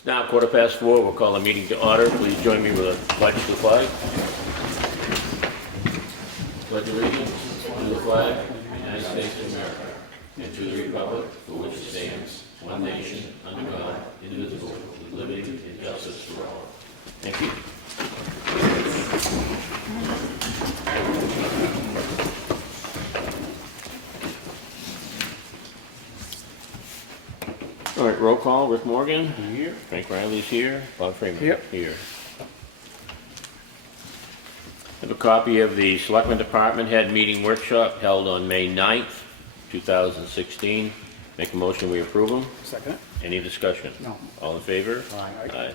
It's now 4:15. We'll call the meeting to order. Please join me with a pledge to the flag. Pledge allegiance to the flag of the United States of America and to the republic for which it stands, one nation, under God, indivisible, with liberty and justice for all. Thank you. All right, roll call. Rick Morgan. Here. Frank Riley's here. Bob Freeman. Yep. Here. I have a copy of the Selectmen Department Head Meeting Workshop held on May 9th, 2016. Make a motion we approve them. Second. Any discussion? No. All in favor? Aye. Aye.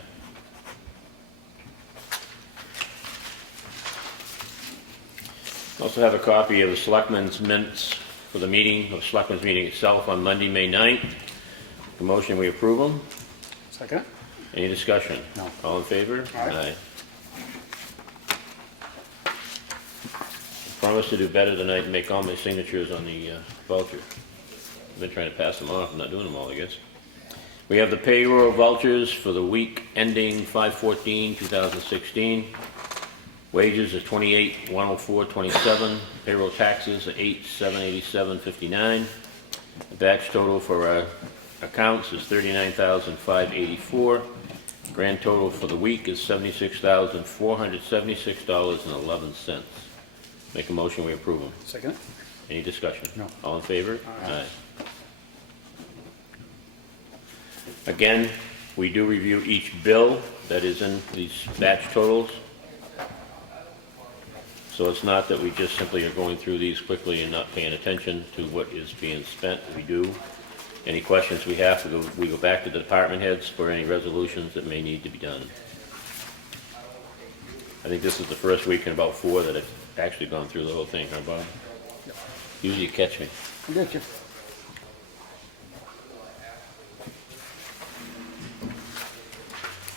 Also have a copy of the Selectmen's minutes for the meeting, of Selectmen's meeting itself on Monday, May 9th. The motion we approve them. Second. Any discussion? No. All in favor? Aye. I promise to do better tonight and make all my signatures on the voucher. I've been trying to pass them off. I'm not doing them all, I guess. We have the payroll vouchers for the week ending 5/14/2016. Wages is $28,104.27. Payroll taxes are $8,787.59. The batch total for our accounts is $39,584. Grand total for the week is $76,476.11. Make a motion we approve them. Second. Any discussion? No. All in favor? Aye. Again, we do review each bill that is in these batch totals. So it's not that we just simply are going through these quickly and not paying attention to what is being spent. We do. Any questions we have, we go back to the department heads for any resolutions that may need to be done. I think this is the first week in about 4 that I've actually gone through the whole thing, huh, Bob? Yep. Usually you catch me. I get you.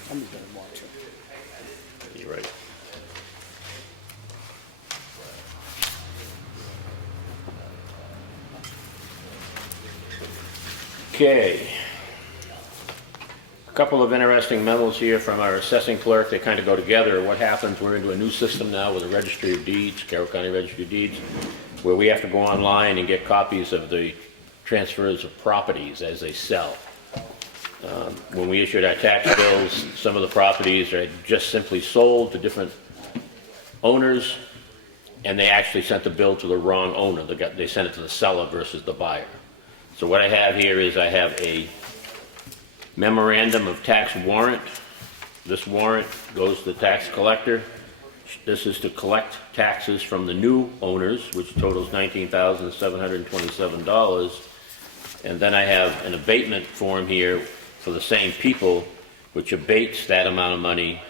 Somebody's gonna watch it. You're right. Okay. A couple of interesting memos here from our assessing clerk. They kind of go together. What happens, we're into a new system now with the Registry of Deeds, Carroll County Registry of Deeds, where we have to go online and get copies of the transfers of properties as they sell. When we issued our tax bills, some of the properties are just simply sold to different owners, and they actually sent the bill to the wrong owner. They sent it to the seller versus the buyer. So what I have here is I have a memorandum of tax warrant. This warrant goes to the tax collector. This is to collect taxes from the new owners, which totals $19,727. And then I have an abatement form here for the same people, which abates that amount of money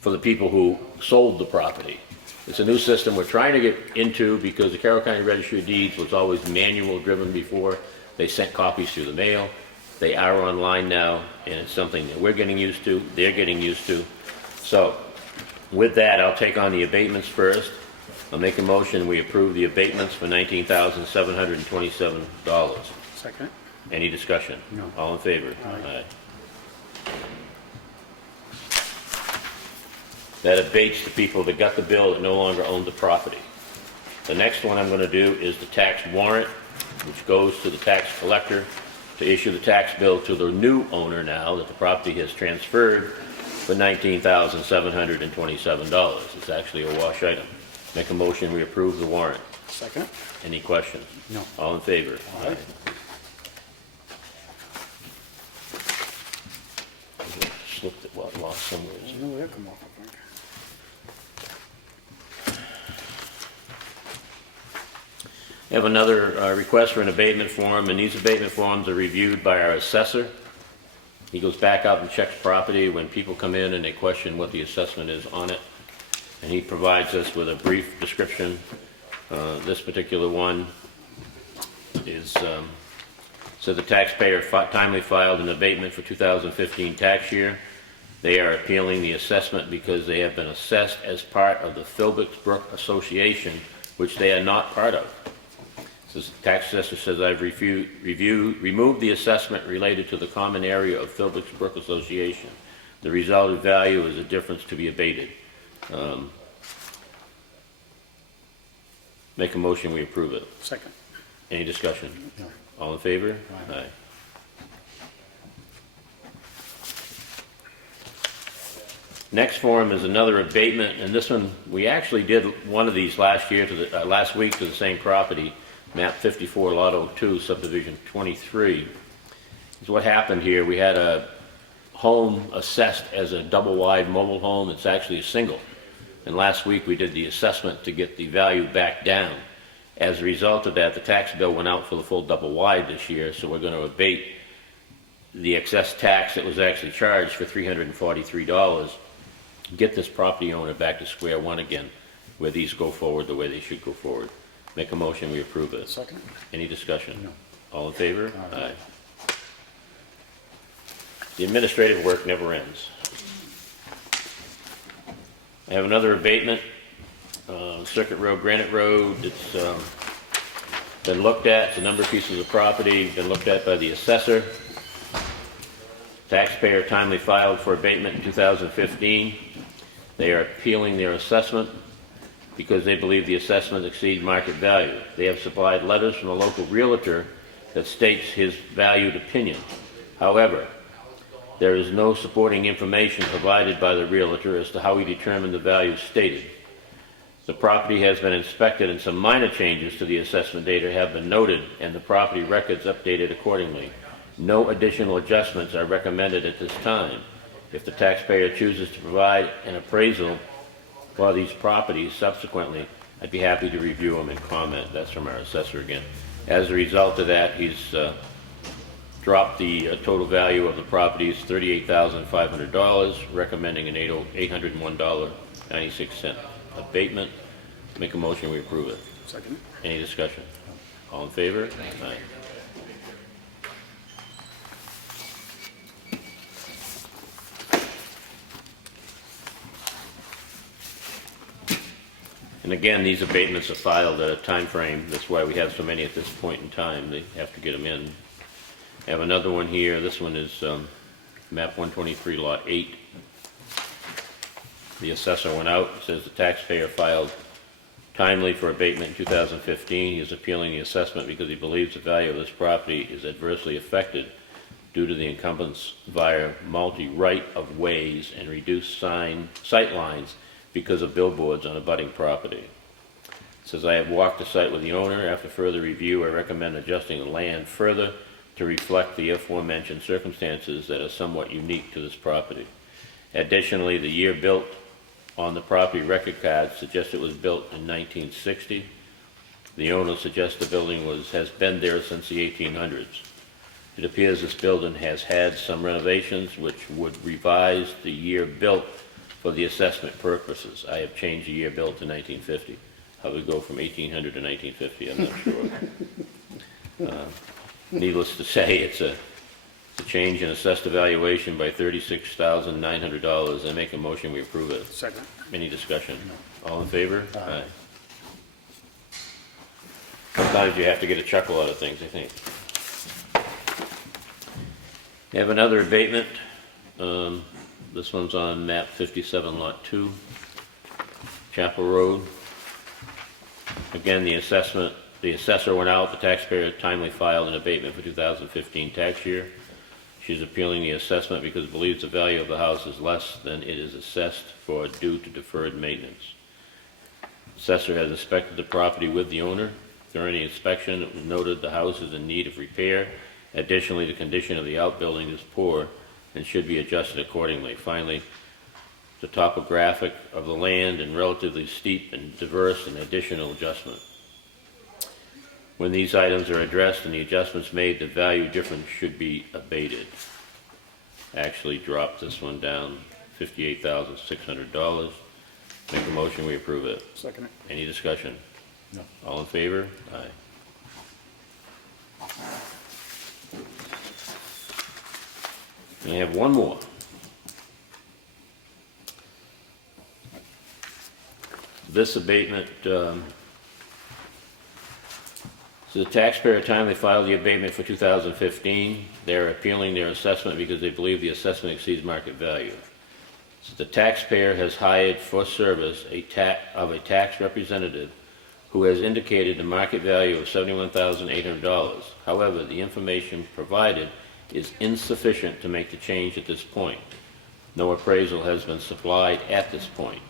for the people who sold the property. It's a new system we're trying to get into because the Carroll County Registry of Deeds was always manual driven before. They sent copies through the mail. They are online now, and it's something that we're getting used to, they're getting used to. So with that, I'll take on the abatements first. I'll make a motion we approve the abatements for $19,727. Second. Any discussion? No. All in favor? Aye. That abates the people that got the bill that no longer own the property. The next one I'm going to do is the tax warrant, which goes to the tax collector to issue the tax bill to the new owner now that the property has transferred for $19,727. It's actually a wash item. Make a motion we approve the warrant. Second. Any questions? No. All in favor? Aye. Slipped it, well, lost somewhere. I know where that come off, I think. I have another request for an abatement form, and these abatement forms are reviewed by our assessor. He goes back out and checks property when people come in and they question what the assessment is on it, and he provides us with a brief description. This particular one is so the taxpayer timely filed an abatement for 2015 tax year. They are appealing the assessment because they have been assessed as part of the Philbrook Association, which they are not part of. This tax assessor says I've removed the assessment related to the common area of Philbrook's Brook Association. The resulting value is a difference to be abated. Make a motion, we approve it. Second. Any discussion? No. All in favor? Aye. Next form is another abatement, and this one, we actually did one of these last year last week to the same property, map 54, lot 02, subdivision 23. Is what happened here. We had a home assessed as a double-wide mobile home. It's actually a single. And last week we did the assessment to get the value back down. As a result of that, the tax bill went out for the full double-wide this year, so we're going to abate the excess tax that was actually charged for $343. Get this property owner back to square one again, where these go forward the way they should go forward. Make a motion, we approve it. Second. Any discussion? No. All in favor? Aye. The administrative work never ends. I have another abatement, Circuit Road, Granite Road. It's been looked at. It's a number of pieces of property, been looked at by the assessor. Taxpayer timely filed for abatement in 2015. They are appealing their assessment because they believe the assessment exceeds market value. They have supplied letters from a local realtor that states his valued opinion. However, there is no supporting information provided by the realtor as to how he determined the value stated. The property has been inspected and some minor changes to the assessment data have been noted and the property records updated accordingly. No additional adjustments are recommended at this time. If the taxpayer chooses to provide an appraisal for these properties subsequently, I'd be happy to review them and comment. That's from our assessor again. As a result of that, he's dropped the total value of the properties $38,500, recommending an $801.96 abatement. Make a motion, we approve it. Second. Any discussion? All in favor? Aye. And again, these abatements are filed at a time frame. That's why we have so many at this point in time. They have to get them in. I have another one here. This one is map 123, lot 8. The assessor went out. It says the taxpayer filed timely for abatement in 2015. He is appealing the assessment because he believes the value of this property is adversely affected due to the incumbents via multi-right of ways and reduced sight lines because of billboards on abutting property. It says, I have walked the site with the owner. After further review, I recommend adjusting the land further to reflect the aforementioned circumstances that are somewhat unique to this property. Additionally, the year built on the property record card suggests it was built in 1960. The owner suggests the building has been there since the 1800s. It appears this building has had some renovations which would revise the year built for the assessment purposes. I have changed the year built to 1950. How we go from 1800 to 1950, I'm not sure. Needless to say, it's a change in assessed evaluation by $36,900. I make a motion, we approve it. Second. Any discussion? All in favor? Aye. Sometimes you have to get a chuckle out of things, I think. We have another abatement. This one's on map 57, lot 2, Chapel Road. Again, the assessor went out. The taxpayer timely filed an abatement for 2015 tax year. She's appealing the assessment because it believes the value of the house is less than it is assessed for due to deferred maintenance. Assessor has inspected the property with the owner. During the inspection, it was noted the house is in need of repair. Additionally, the condition of the outbuilding is poor and should be adjusted accordingly. Finally, the topographic of the land and relatively steep and diverse and additional adjustment. When these items are addressed and the adjustments made, the value difference should be abated. Actually dropped this one down $58,600. Make a motion, we approve it. Second. Any discussion? No. All in favor? Aye. And I have one more. This abatement, this So the taxpayer timely filed the abatement for 2015. They're appealing their assessment because they believe the assessment exceeds market value. So the taxpayer has hired for service a tax representative who has indicated a market value of $71,800. However, the information provided is insufficient to make the change at this point. No appraisal has been supplied at this point.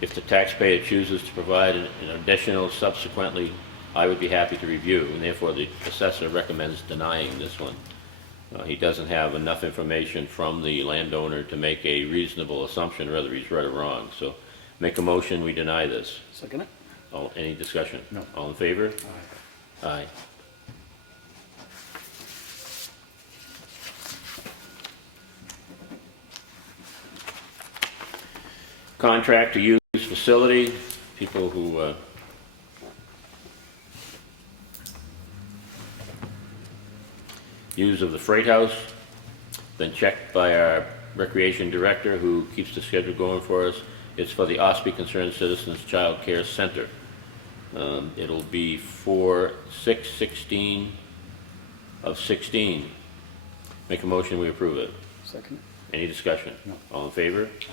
If the taxpayer chooses to provide an additional subsequently, I would be happy to review, and therefore the assessor recommends denying this one. He doesn't have enough information from the landowner to make a reasonable assumption whether he's right or wrong. So make a motion, we deny this. Second it? Any discussion? No. All in favor? Aye. Aye. Contract to use facility, people who use of the freight house, been checked by our recreation director who keeps the schedule going for us. It's for the Ossipee Concerned Citizens Child Care Center. It'll be for 6/16 of 16. Make a motion, we approve it. Second it? Any discussion? No. All in favor? Aye.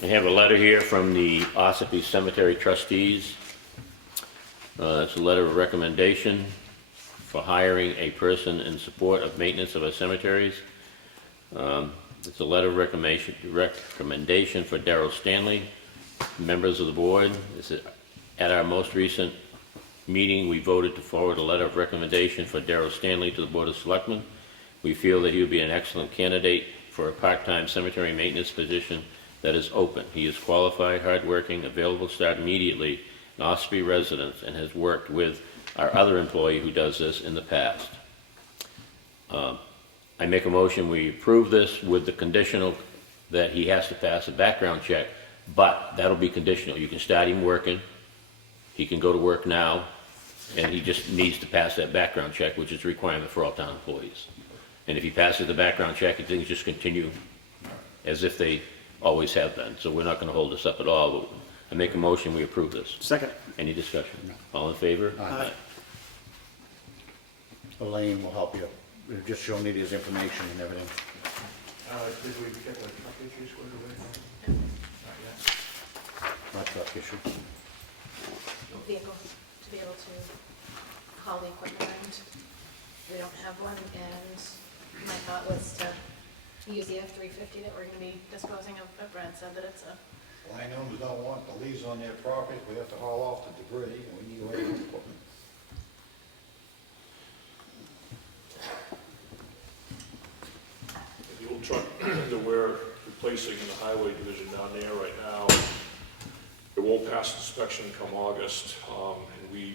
We have a letter here from the Ossipee Cemetery trustees. It's a letter of recommendation for hiring a person in support of maintenance of our cemeteries. It's a letter of recommendation for Darrell Stanley, members of the board. At our most recent meeting, we voted to forward a letter of recommendation for Darrell Stanley to the Board of Selectmen. We feel that he would be an excellent candidate for a part-time cemetery maintenance position that is open. He is qualified, hardworking, available to start immediately, an Ossipee resident, and has worked with our other employee who does this in the past. I make a motion, we approve this with the conditional that he has to pass a background check, but that'll be conditional. You can start him working, he can go to work now, and he just needs to pass that background check, which is a requirement for all town employees. And if he passes the background check, things just continue as if they always have been. So we're not going to hold this up at all. But I make a motion, we approve this. Second it? Any discussion? No. All in favor? Aye. Elaine will help you. We'll just she'll need his information and everything. Did we get the truck issue squared away? Not yet. Not truck issue. Vehicle to be able to haul the equipment around. We don't have one, and my thought was to use the F-350 that we're gonna be disposing of, but Brad said that it's a, Landowners don't want the leaves on their property, we have to haul off the debris, and we need way to equipment. The old truck that we're replacing in the highway division down there right now, it won't pass inspection come August, and we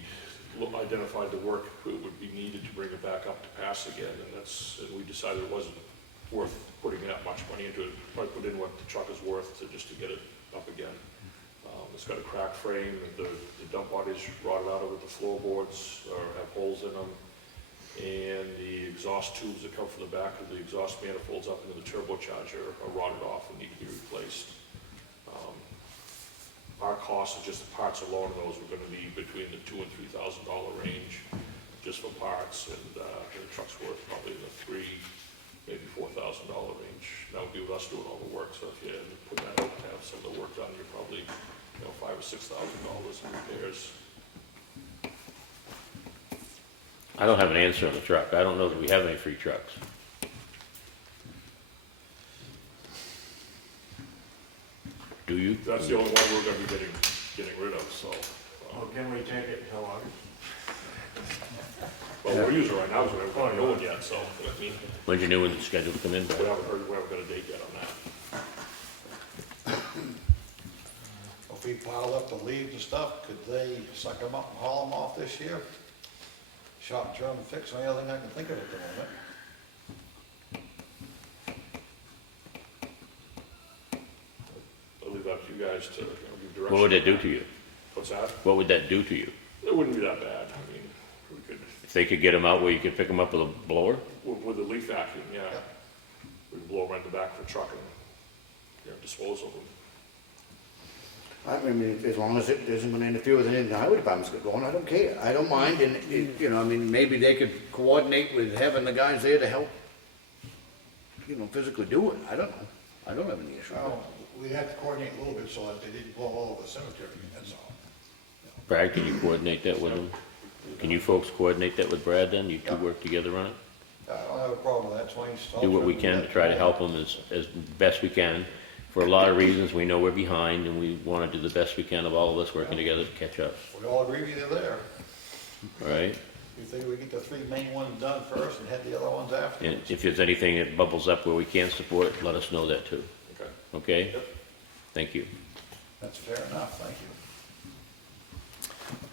identified the work that would be needed to bring it back up to pass again, and we decided it wasn't worth putting that much money into it. Probably put in what the truck is worth just to get it up again. It's got a cracked frame, and the dump body's rotted out of it, the floorboards have holes in them, and the exhaust tubes that come from the back of the exhaust manifolds up into the turbocharger are rotted off and need to be replaced. Our cost of just the parts alone of those were gonna be between the $2,000 and $3,000 range just for parts, and the truck's worth probably in the maybe $4,000 range. That would be with us doing all the work, so if you had to put that out to have some of the work done, you're probably, $5,000 or $6,000 in repairs. I don't have an answer on the truck. I don't know that we have any free trucks. Do you? That's the only one we're gonna be getting rid of, so. Well, can we take it until August? Well, we're using it right now, so we haven't got a new one yet, so, I mean, When's your new one scheduled to come in? we haven't got a date yet on that. If we piled up the leaves and stuff, could they suck them up and haul them off this year? Shop, turn, and fix, the only other thing I can think of at the moment. I'll leave that to you guys to give direction. What would that do to you? What's that? What would that do to you? It wouldn't be that bad, I mean, we could, If they could get them out where you could pick them up with a blower? with the leaf vacuum, yeah. blow them in the back of a truck and, dispose of them. I mean, as long as it isn't gonna interfere with anything the highway department's got going, I don't care. I don't mind, and, I mean, maybe they could coordinate with having the guys there to help, physically do it. I don't know. I don't have any issue with it. Well, we had to coordinate a little bit so that they didn't blow all over the cemetery, that's all. Brad, can you coordinate that with him? Can you folks coordinate that with Brad then? You two work together on it? I don't have a problem with that, that's why he's. Do what we can to try to help them as best we can. For a lot of reasons, we know we're behind, and we want to do the best we can of all of us working together to catch up, We all agree with you there. all right? You think we get the 3 main ones done first and have the other ones after? And if there's anything that bubbles up where we can't support, let us know that too, Okay. okay? Yep. Thank you. That's fair enough, thank you.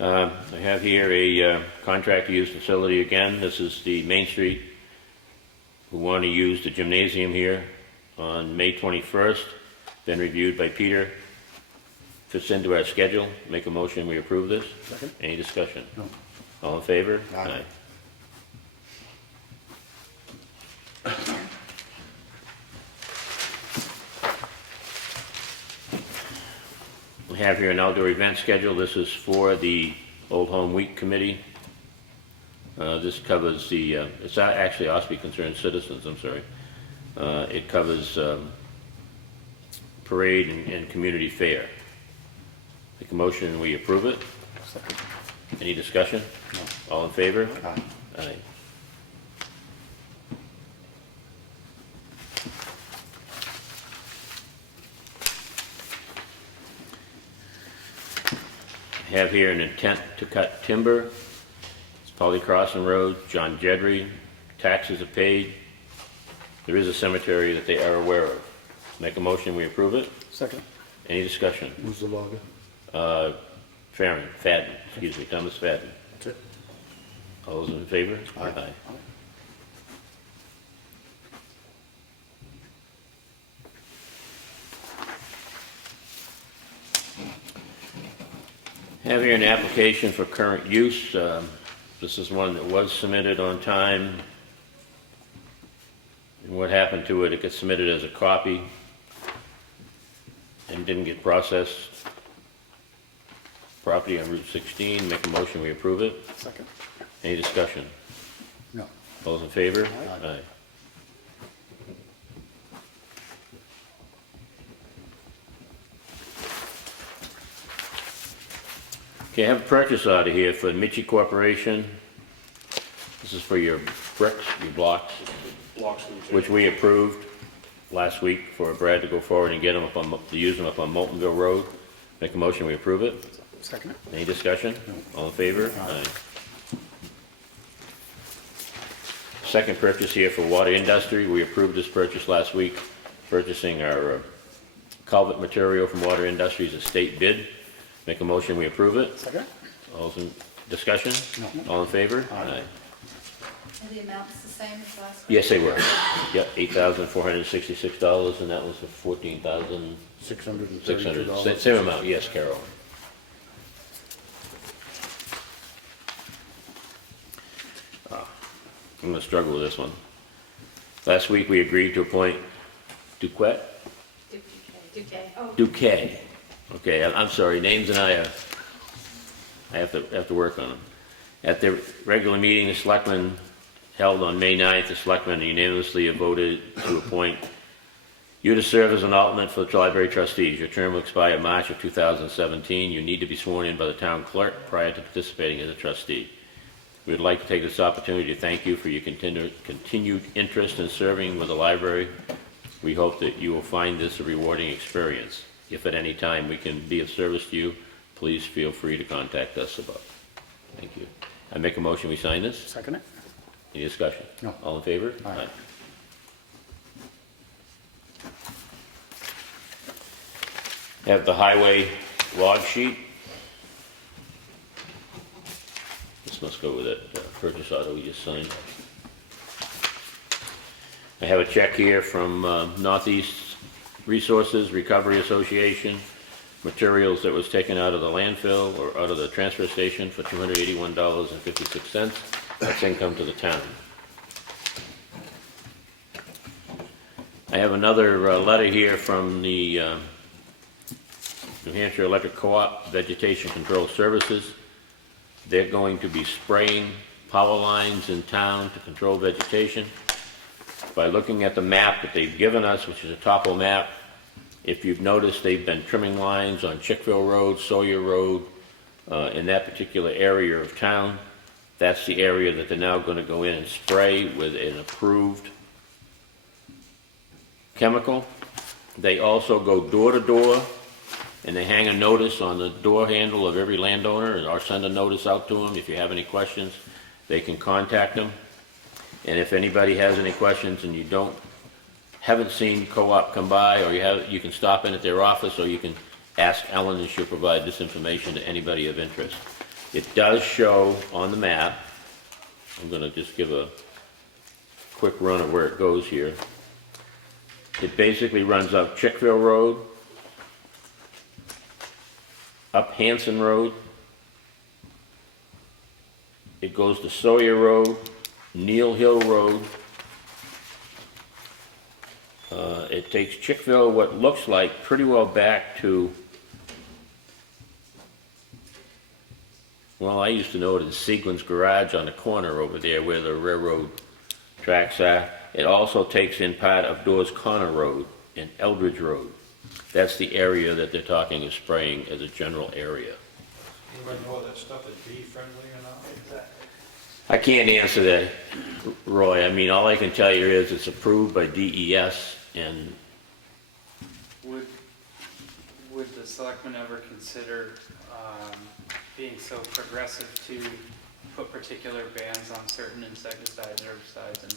I have here a contract to use facility again. This is the Main Street, who want to use the gymnasium here on May 21st. Been reviewed by Peter. Fits into our schedule. Make a motion, we approve this. Second. Any discussion? No. All in favor? Aye. We have here an outdoor event schedule. This is for the Old Home Week Committee. This covers the, it's actually Ossipee Concerned Citizens, I'm sorry. It covers parade and community fair. Make a motion, we approve it. Second. Any discussion? All in favor? Aye. Aye. I have here an intent to cut timber. It's Polly Crossing Road, John Jedry. Taxes are paid. There is a cemetery that they are aware of. Make a motion, we approve it. Second. Any discussion? Who's the logger? Fadden, excuse me, Thomas Fadden. That's it. All those in favor? Aye. Have here an application for current use. This is one that was submitted on time. And what happened to it, it gets submitted as a copy and didn't get processed. Property on Route 16, make a motion, we approve it. Second. Any discussion? No. All those in favor? Aye. Okay, I have a purchase order here for Mitchie Corporation. This is for your bricks, your blocks, Blocks that we take. which we approved last week for Brad to go forward and get them up on, to use them up on Moultonville Road. Make a motion, we approve it. Second. Any discussion? All in favor? Aye. Second purchase here for water industry. We approved this purchase last week, purchasing our culvert material from Water Industries, a state bid. Make a motion, we approve it. Second. All those in discussion? No. All in favor? Aye. Are the amounts the same as last week? Yes, they were. Yep, $8,466, and that was for $14,600. $632. Same amount, yes, Carol. I'm gonna struggle with this one. Last week, we agreed to appoint Duquette? Duque. Oh, Duque. Okay, I'm sorry, names and I have to work on them. At the regular meeting, the selectmen held on May 9th, the selectmen unanimously voted to appoint you to serve as an alternate for the library trustees. Your term will expire March of 2017. You need to be sworn in by the town clerk prior to participating as a trustee. We would like to take this opportunity to thank you for your continued interest in serving with the library. We hope that you will find this a rewarding experience. If at any time we can be of service to you, please feel free to contact us above. Thank you. I make a motion, we sign this. Second it. Any discussion? No. All in favor? Aye. Have the highway log sheet. This must go with that purchase order we just signed. I have a check here from Northeast Resources Recovery Association, materials that was taken out of the landfill or out of the transfer station for $281.56. That's income to the town. I have another letter here from the New Hampshire Electric Co-op Vegetation Control Services. They're going to be spraying power lines in town to control vegetation. By looking at the map that they've given us, which is a topo map, if you've noticed, they've been trimming lines on Chickville Road, Sawyer Road, in that particular area of town. That's the area that they're now going to go in and spray with an approved chemical. They also go door to door, and they hang a notice on the door handle of every landowner, or send a notice out to them. If you have any questions, they can contact them. And if anybody has any questions and you haven't seen Co-op come by, or you can stop in at their office, or you can ask Ellen and she'll provide this information to anybody of interest. It does show on the map. I'm going to just give a quick run of where it goes here. It basically runs up Chickville Road, up Hanson Road. It goes to Sawyer Road, Neal Hill Road. It takes Chickville, what looks like, pretty well back to, well, I used to know it as Seguin's Garage on the corner over there where the railroad tracks are. It also takes in part of Dawes Corner Road and Eldridge Road. That's the area that they're talking of spraying as a general area. Anybody know that stuff is bee friendly or not? I can't answer that, Roy. I mean, all I can tell you is it's approved by DES, and Would the selectmen ever consider being so progressive to put particular bans on certain insecticides, herbicides, and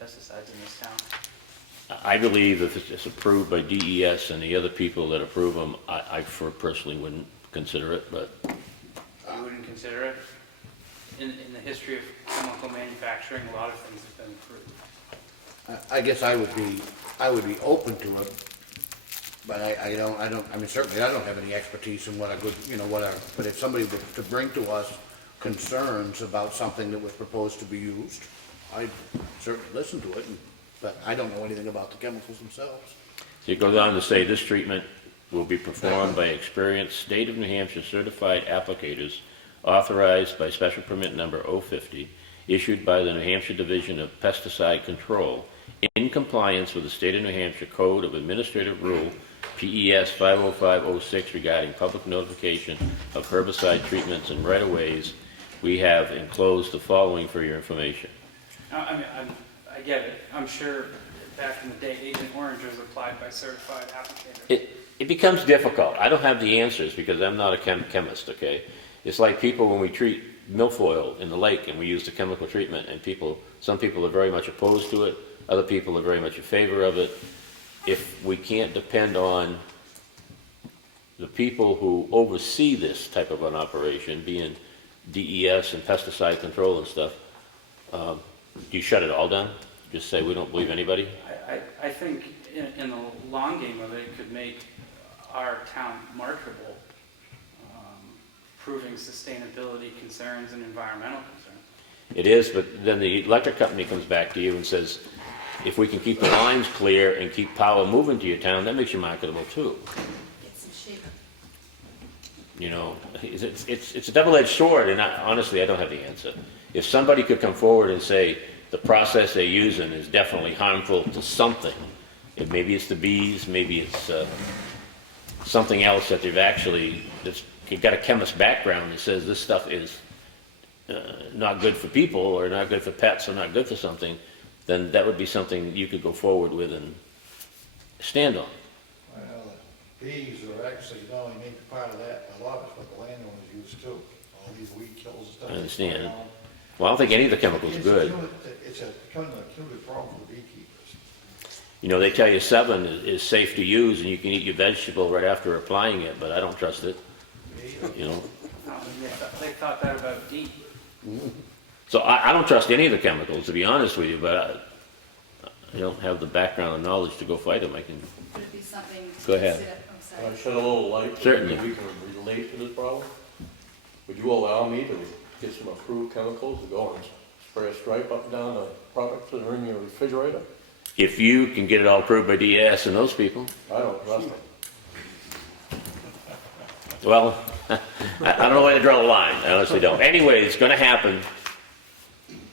pesticides in this town? I believe if it's approved by DES and the other people that approve them, I personally wouldn't consider it, but You wouldn't consider it? In the history of chemical manufacturing, a lot of things have been approved. I guess I would be open to it, but I mean, certainly I don't have any expertise in what a good, but if somebody were to bring to us concerns about something that was proposed to be used, I'd certainly listen to it, but I don't know anything about the chemicals themselves. it goes on to say this treatment will be performed by experienced state of New Hampshire certified applicators authorized by special permit number 050, issued by the New Hampshire Division of Pesticide Control, in compliance with the State of New Hampshire Code of Administrative Rule, PES 50506, regarding public notification of herbicide treatments and right-of-ways. We have enclosed the following for your information. I mean, I get it. I'm sure back in the day, Agent Orange was applied by certified applicators. It becomes difficult. I don't have the answers because I'm not a chemist, okay? It's like people when we treat milfoil in the lake and we use the chemical treatment, and some people are very much opposed to it, other people are very much in favor of it. If we can't depend on the people who oversee this type of an operation, being DES and pesticide control and stuff, do you shut it all down? Just say we don't believe anybody? I think in the long game of it, it could make our town marketable, proving sustainability concerns and environmental concerns. It is, but then the electric company comes back to you and says, if we can keep the lines clear and keep power moving to your town, that makes you marketable too. Get some shape. It's a double-edged sword, and honestly, I don't have the answer. If somebody could come forward and say the process they're using is definitely harmful to something, maybe it's the bees, maybe it's something else that they've actually, you've got a chemist background that says this stuff is not good for people, or not good for pets, or not good for something, then that would be something you could go forward with and stand on. Well, the bees are actually not only make part of that, a lot of it's what the landowners use too. All these weed kills and stuff. I understand. Well, I don't think any of the chemicals are good. It's kind of a cumulative problem for the beekeepers. They tell you 7 is safe to use and you can eat your vegetable right after applying it, but I don't trust it. They thought that about DEET. So I don't trust any of the chemicals, to be honest with you, but I don't have the background and knowledge to go fight them. Would it be something? Go ahead. Can I shed a little light? so Certainly. that we can relate to this problem? Would you allow me to get some approved chemicals to go and spray a stripe up and down the products that are in your refrigerator? If you can get it all approved by DES and those people, I don't trust them. well, I don't know where to draw the line, I honestly don't. Anyway, it's gonna happen,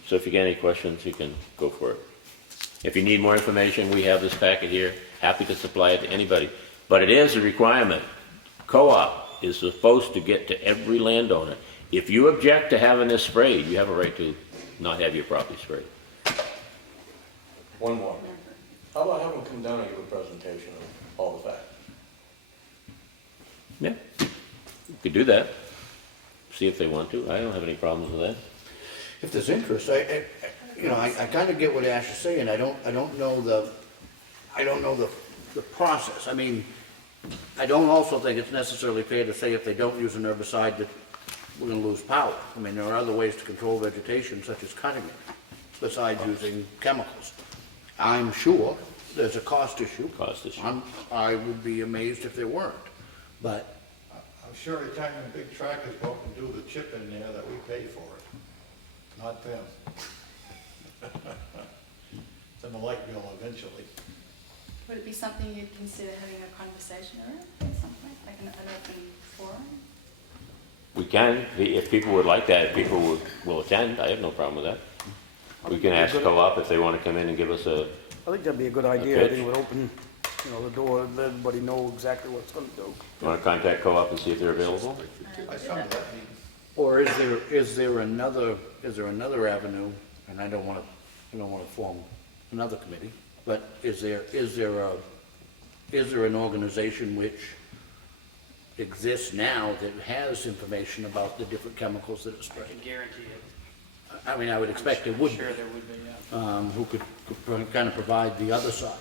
so if you get any questions, you can go for it. If you need more information, we have this packet here, happy to supply it to anybody. But it is a requirement. Co-op is supposed to get to every landowner. If you object to having this sprayed, you have a right to not have your property sprayed. One more. How about having them come down and give a presentation of all the facts? Yeah, you could do that. See if they want to. I don't have any problems with that. If there's interest, I kind of get what Ash is saying, I don't know the process. I mean, I don't also think it's necessarily fair to say if they don't use an herbicide that we're gonna lose power. I mean, there are other ways to control vegetation, such as cutting it, besides using chemicals. I'm sure there's a cost issue. Cost issue. I would be amazed if there weren't, but I'm sure every time the big tractors go up and do the chip in there that we pay for it, not them. It's in the light bill eventually. Would it be something you'd consider having a conversation around at some point, like an open forum? We can, if people would like that, if people will attend, I have no problem with that. We can ask co-op if they want to come in and give us a, I think that'd be a good idea. I pitch. think it would open, the door, let everybody know exactly what it's gonna do. want to contact co-op and see if they're available? I come to that meeting. or is there another avenue, and I don't wanna form another committee, but is there an organization which exists now that has information about the different chemicals that are I sprayed? can guarantee it. I mean, I would expect there would I'm be, sure there would be, yeah. who could kind of provide the other side.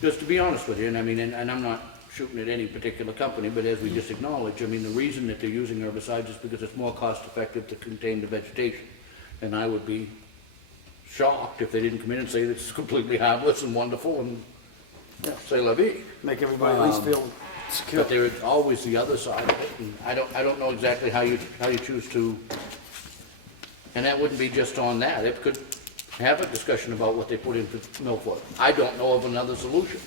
Just to be honest with you, and I mean, and I'm not shooting at any particular company, but as we just acknowledged, I mean, the reason that they're using herbicides is because it's more cost effective to contain the vegetation. And I would be shocked if they didn't come in and say this is completely harmless and wonderful and, say la vie. Make everybody at least feel secure. But there is always the other side of it, and I don't know exactly how you choose to, and that wouldn't be just on that, it could have a discussion about what they put into milfoil. I don't know of another solution.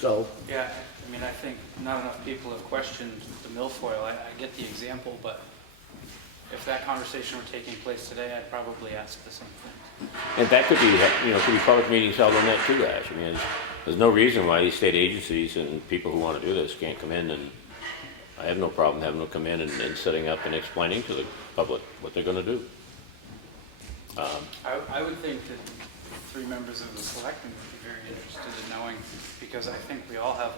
So, Yeah, I mean, I think not enough people have questioned the milfoil. I get the example, but if that conversation were taking place today, I'd probably ask the same thing. And that could be, could be public meetings held on that too, Ash. I mean, there's no reason why these state agencies and people who want to do this can't come in, and I have no problem having them come in and setting up and explaining to the public what they're gonna do. I would think that 3 members of the selectmen would be very interested in knowing, because I think we all have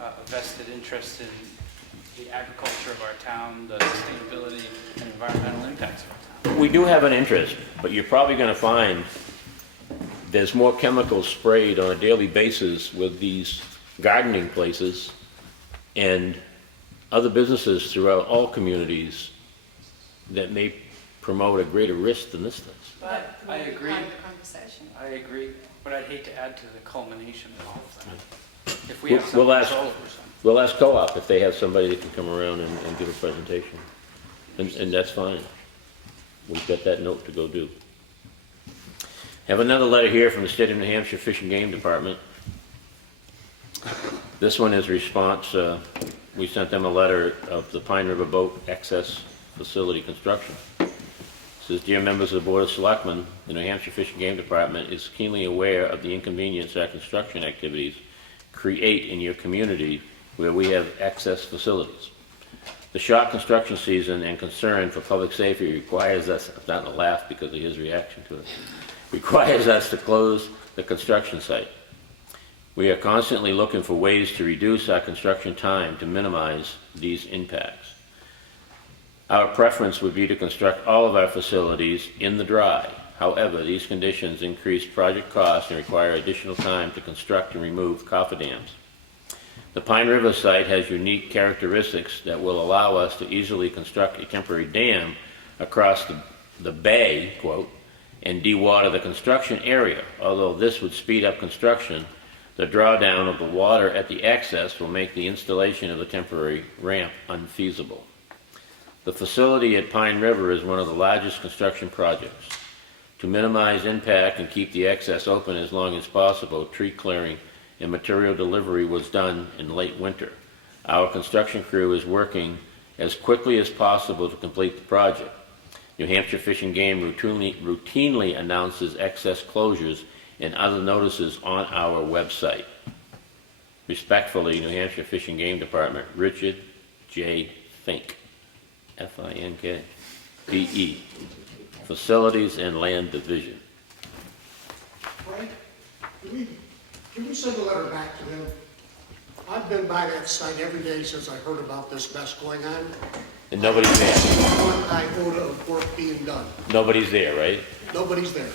a vested interest in the agriculture of our town, the sustainability and environmental impacts of our town. We do have an interest, but you're probably gonna find there's more chemicals sprayed on a daily basis with these gardening places and other businesses throughout all communities that may promote a greater risk than this does. But I Would it be agree. part of the conversation? I agree, but I'd hate to add to the culmination of all of that. If we We'll- have some we'll ask- control over something. We'll ask co-op if they have somebody that can come around and give a presentation, and that's fine. We've got that note to go do. Have another letter here from the State of New Hampshire Fish and Game Department. This one is response, we sent them a letter of the Pine River Boat Access Facility construction. It says, "Dear members of the Board of Selectmen, the New Hampshire Fish and Game Department is keenly aware of the inconvenience our construction activities create in your community where we have access facilities. The short construction season and concern for public safety requires us," I'm starting to laugh because of his reaction to it, "requires us to close the construction site. We are constantly looking for ways to reduce our construction time to minimize these impacts. Our preference would be to construct all of our facilities in the dry. However, these conditions increase project costs and require additional time to construct and remove cofferdams. The Pine River site has unique characteristics that will allow us to easily construct a temporary dam across the bay, quote, and dewater the construction area. Although this would speed up construction, the drawdown of the water at the access will make the installation of the temporary ramp unfeasible. The facility at Pine River is one of the largest construction projects. To minimize impact and keep the access open as long as possible, tree clearing and material delivery was done in late winter. Our construction crew is working as quickly as possible to complete the project. New Hampshire Fish and Game routinely announces excess closures and other notices on our website. Respectfully, New Hampshire Fish and Game Department, Richard J. Fink, F-I-N-K, P.E., Facilities and Land Division. Frank, can we send a letter back to them? I've been by that site every day since I heard about this mess going on. And nobody's there. One iota of work being done. Nobody's there, right? Nobody's there.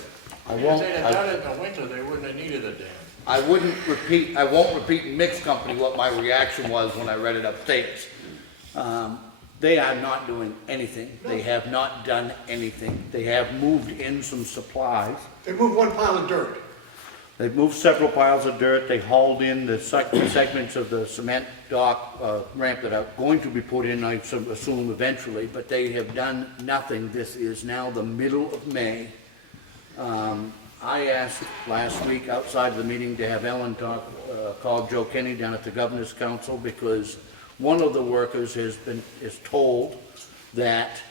I If won't, they'd have done it in the winter, they wouldn't have needed a dam. I won't repeat in mixed company what my reaction was when I read it upstairs. They are not doing anything. They have not done anything. They have moved in some supplies. They moved one pile of dirt. They've moved several piles of dirt. They hauled in the segments of the cement dock ramp that are going to be put in, I assume, eventually, but they have done nothing. This is now the middle of May. I asked last week outside of the meeting to have Ellen call Joe Kenny down at the Governor's Council because one of the workers is told that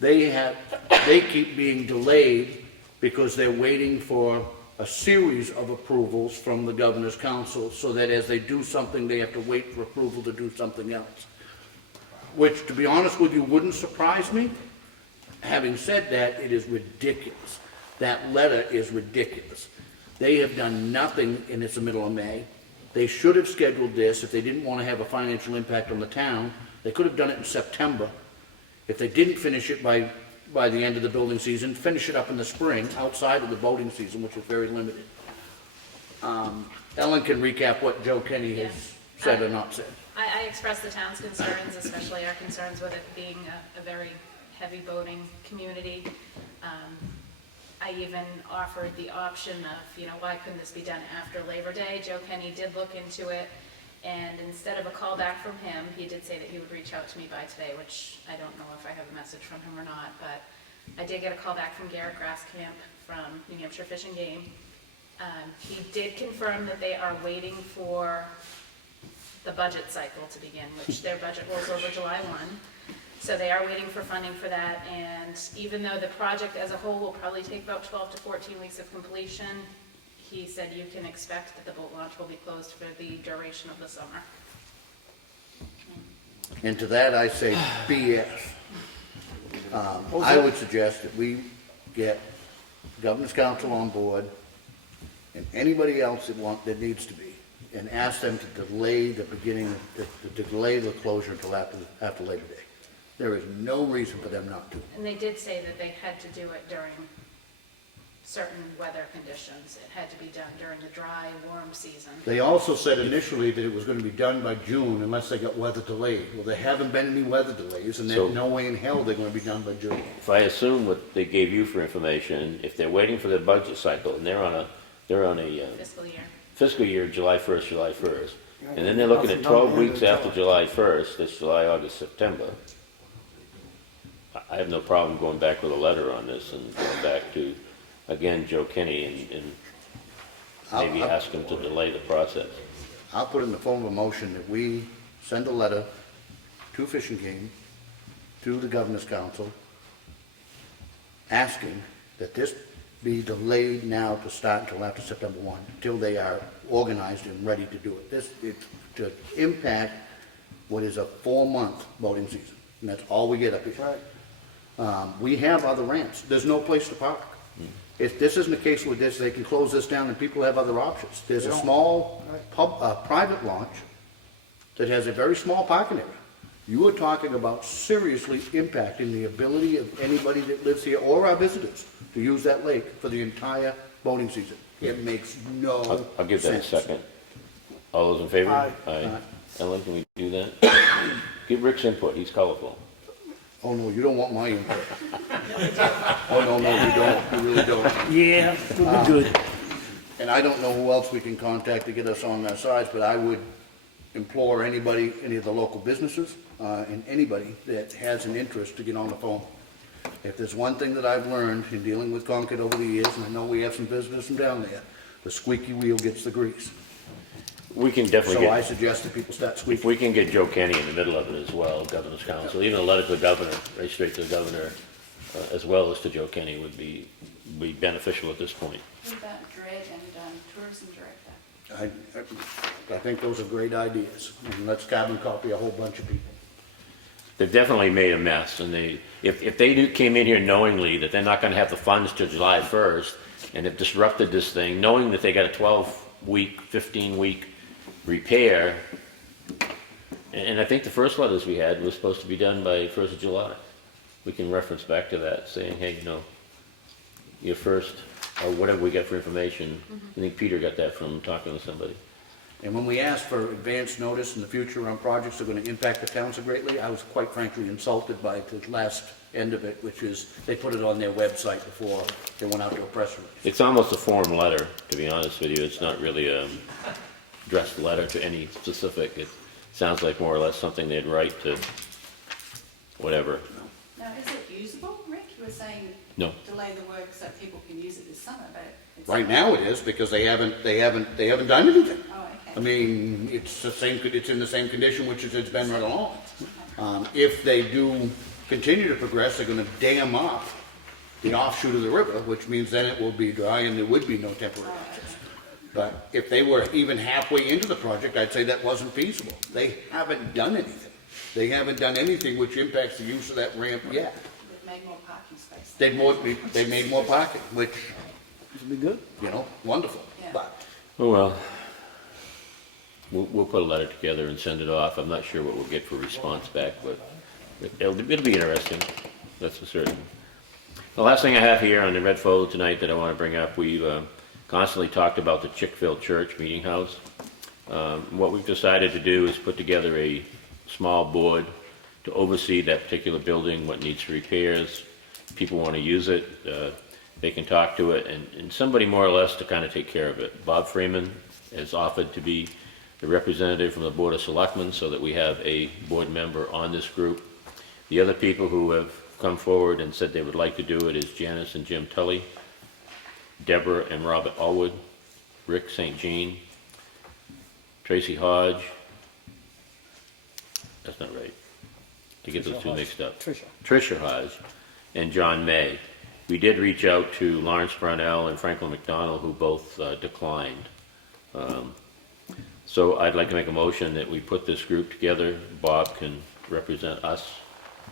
they keep being delayed because they're waiting for a series of approvals from the Governor's Council so that as they do something, they have to wait for approval to do something else. Which, to be honest with you, wouldn't surprise me. Having said that, it is ridiculous. That letter is ridiculous. They have done nothing, and it's the middle of May. They should have scheduled this. If they didn't want to have a financial impact on the town, they could have done it in September. If they didn't finish it by the end of the building season, finish it up in the spring, outside of the boating season, which is very limited. Ellen can recap what Joe Kenny has said or not said. I expressed the town's concerns, especially our concerns with it being a very heavy boating community. I even offered the option of, why couldn't this be done after Labor Day? Joe Kenny did look into it, and instead of a call back from him, he did say that he would reach out to me by today, which I don't know if I have a message from him or not, but I did get a call back from Garrett Grasscamp from New Hampshire Fish and Game. He did confirm that they are waiting for the budget cycle to begin, which their budget rolls over July 1. So they are waiting for funding for that, and even though the project as a whole will probably take about 12 to 14 weeks of completion, he said you can expect that the boat launch will be closed for the duration of the summer. And to that I say BS. I would suggest that we get Governor's Council on board and anybody else that needs to be, and ask them to delay the delay the closure until after Labor Day. There is no reason for them not to. And they did say that they had to do it during certain weather conditions. It had to be done during the dry, warm season. They also said initially that it was going to be done by June unless they got weather delayed. Well, there haven't been any weather delays, and So- there's no way in hell they're going to be done by June. If I assume what they gave you for information, if they're waiting for the budget cycle and they're on a Fiscal year. July 1st, July 1st, and then they're looking at 12 weeks after July 1st, that's July, August, September. I have no problem going back with a letter on this and going back to, again, Joe Kenny and maybe ask him to delay the process. I'll put in the form of a motion that we send a letter to Fish and Game, to the Governor's Council, asking that this be delayed now to start until after September 1, until they are organized and ready to do it. This is to impact what is a 4-month boating season, and that's all we get up here. We have other ramps. There's no place to park. If this isn't the case with this, they can close this down and people have other options. There's a small private launch that has a very small parking area. You are talking about seriously impacting the ability of anybody that lives here or our visitors to use that lake for the entire boating season. It makes no I'll give that a sense. second. All those in favor? Aye. Aye. Ellen, can we do that? Give Rick's input, he's colorful. Oh, no, you don't want my input. Oh, no, you don't. You really don't. Yeah, it'll be good. And I don't know who else we can contact to get us on their sides, but I would implore anybody, any of the local businesses, and anybody that has an interest to get on the phone. if there's one thing that I've learned in dealing with Concord over the years, and I know we have some visitors from down there, the squeaky wheel gets the grease. We can definitely So I get, suggest that people start if squeaking. we can get Joe Kenny in the middle of it as well, Governor's Council, even a letter to the governor, right straight to the governor, as well as to Joe Kenny would be beneficial at this point. What about Dred and tourism director? I think those are great ideas, and let's carbon copy a whole bunch of people. They've definitely made a mess, and if they came in here knowingly that they're not gonna have the funds till July 1st, and have disrupted this thing, knowing that they got a 12-week, 15-week repair, and I think the first letters we had was supposed to be done by 1st of July. We can reference back to that, saying, hey, your first, or whatever we get for information. I think Peter got that from talking to somebody. And when we ask for advance notice in the future on projects that are going to impact the town so greatly, I was quite frankly insulted by the last end of it, which is they put it on their website before they went out to a press release. It's almost a form letter, to be honest with you. It's not really a addressed letter to any specific. It sounds like more or less something they'd write to whatever. Now, is it usable, Rick? You were saying No. delay the work so people can use it this summer, but it's... Right now it is, because they haven't done anything. Oh, I okay. mean, it's in the same condition which it's been right along. If they do continue to progress, they're gonna dam up the offshoot of the river, which means then it will be dry and there would be no temporary access. But if they were even halfway into the project, I'd say that wasn't feasible. They haven't done anything. They haven't done anything which impacts the use of that ramp yet. They've made more parking spaces. They made more parking, which, It'll be good. wonderful. Yeah. But Oh, well. We'll put a letter together and send it off. I'm not sure what we'll get for response back, but it'll be interesting. That's for certain. The last thing I have here on the red folder tonight that I want to bring up, we've constantly talked about the Chickville Church Meeting House. What we've decided to do is put together a small board to oversee that particular building, what needs repairs. People want to use it, they can talk to it, and somebody more or less to kind of take care of it. Bob Freeman has offered to be the representative from the Board of Selectmen so that we have a board member on this group. The other people who have come forward and said they would like to do it is Janice and Jim Tully, Deborah and Robert Allwood, Rick St. Jean, Tracy Hodge. That's not right. To get those two mixed up. Tricia Hodge and John May. We did reach out to Lawrence Brownell and Franklin McDonald, who both declined. So I'd like to make a motion that we put this group together. Bob can represent us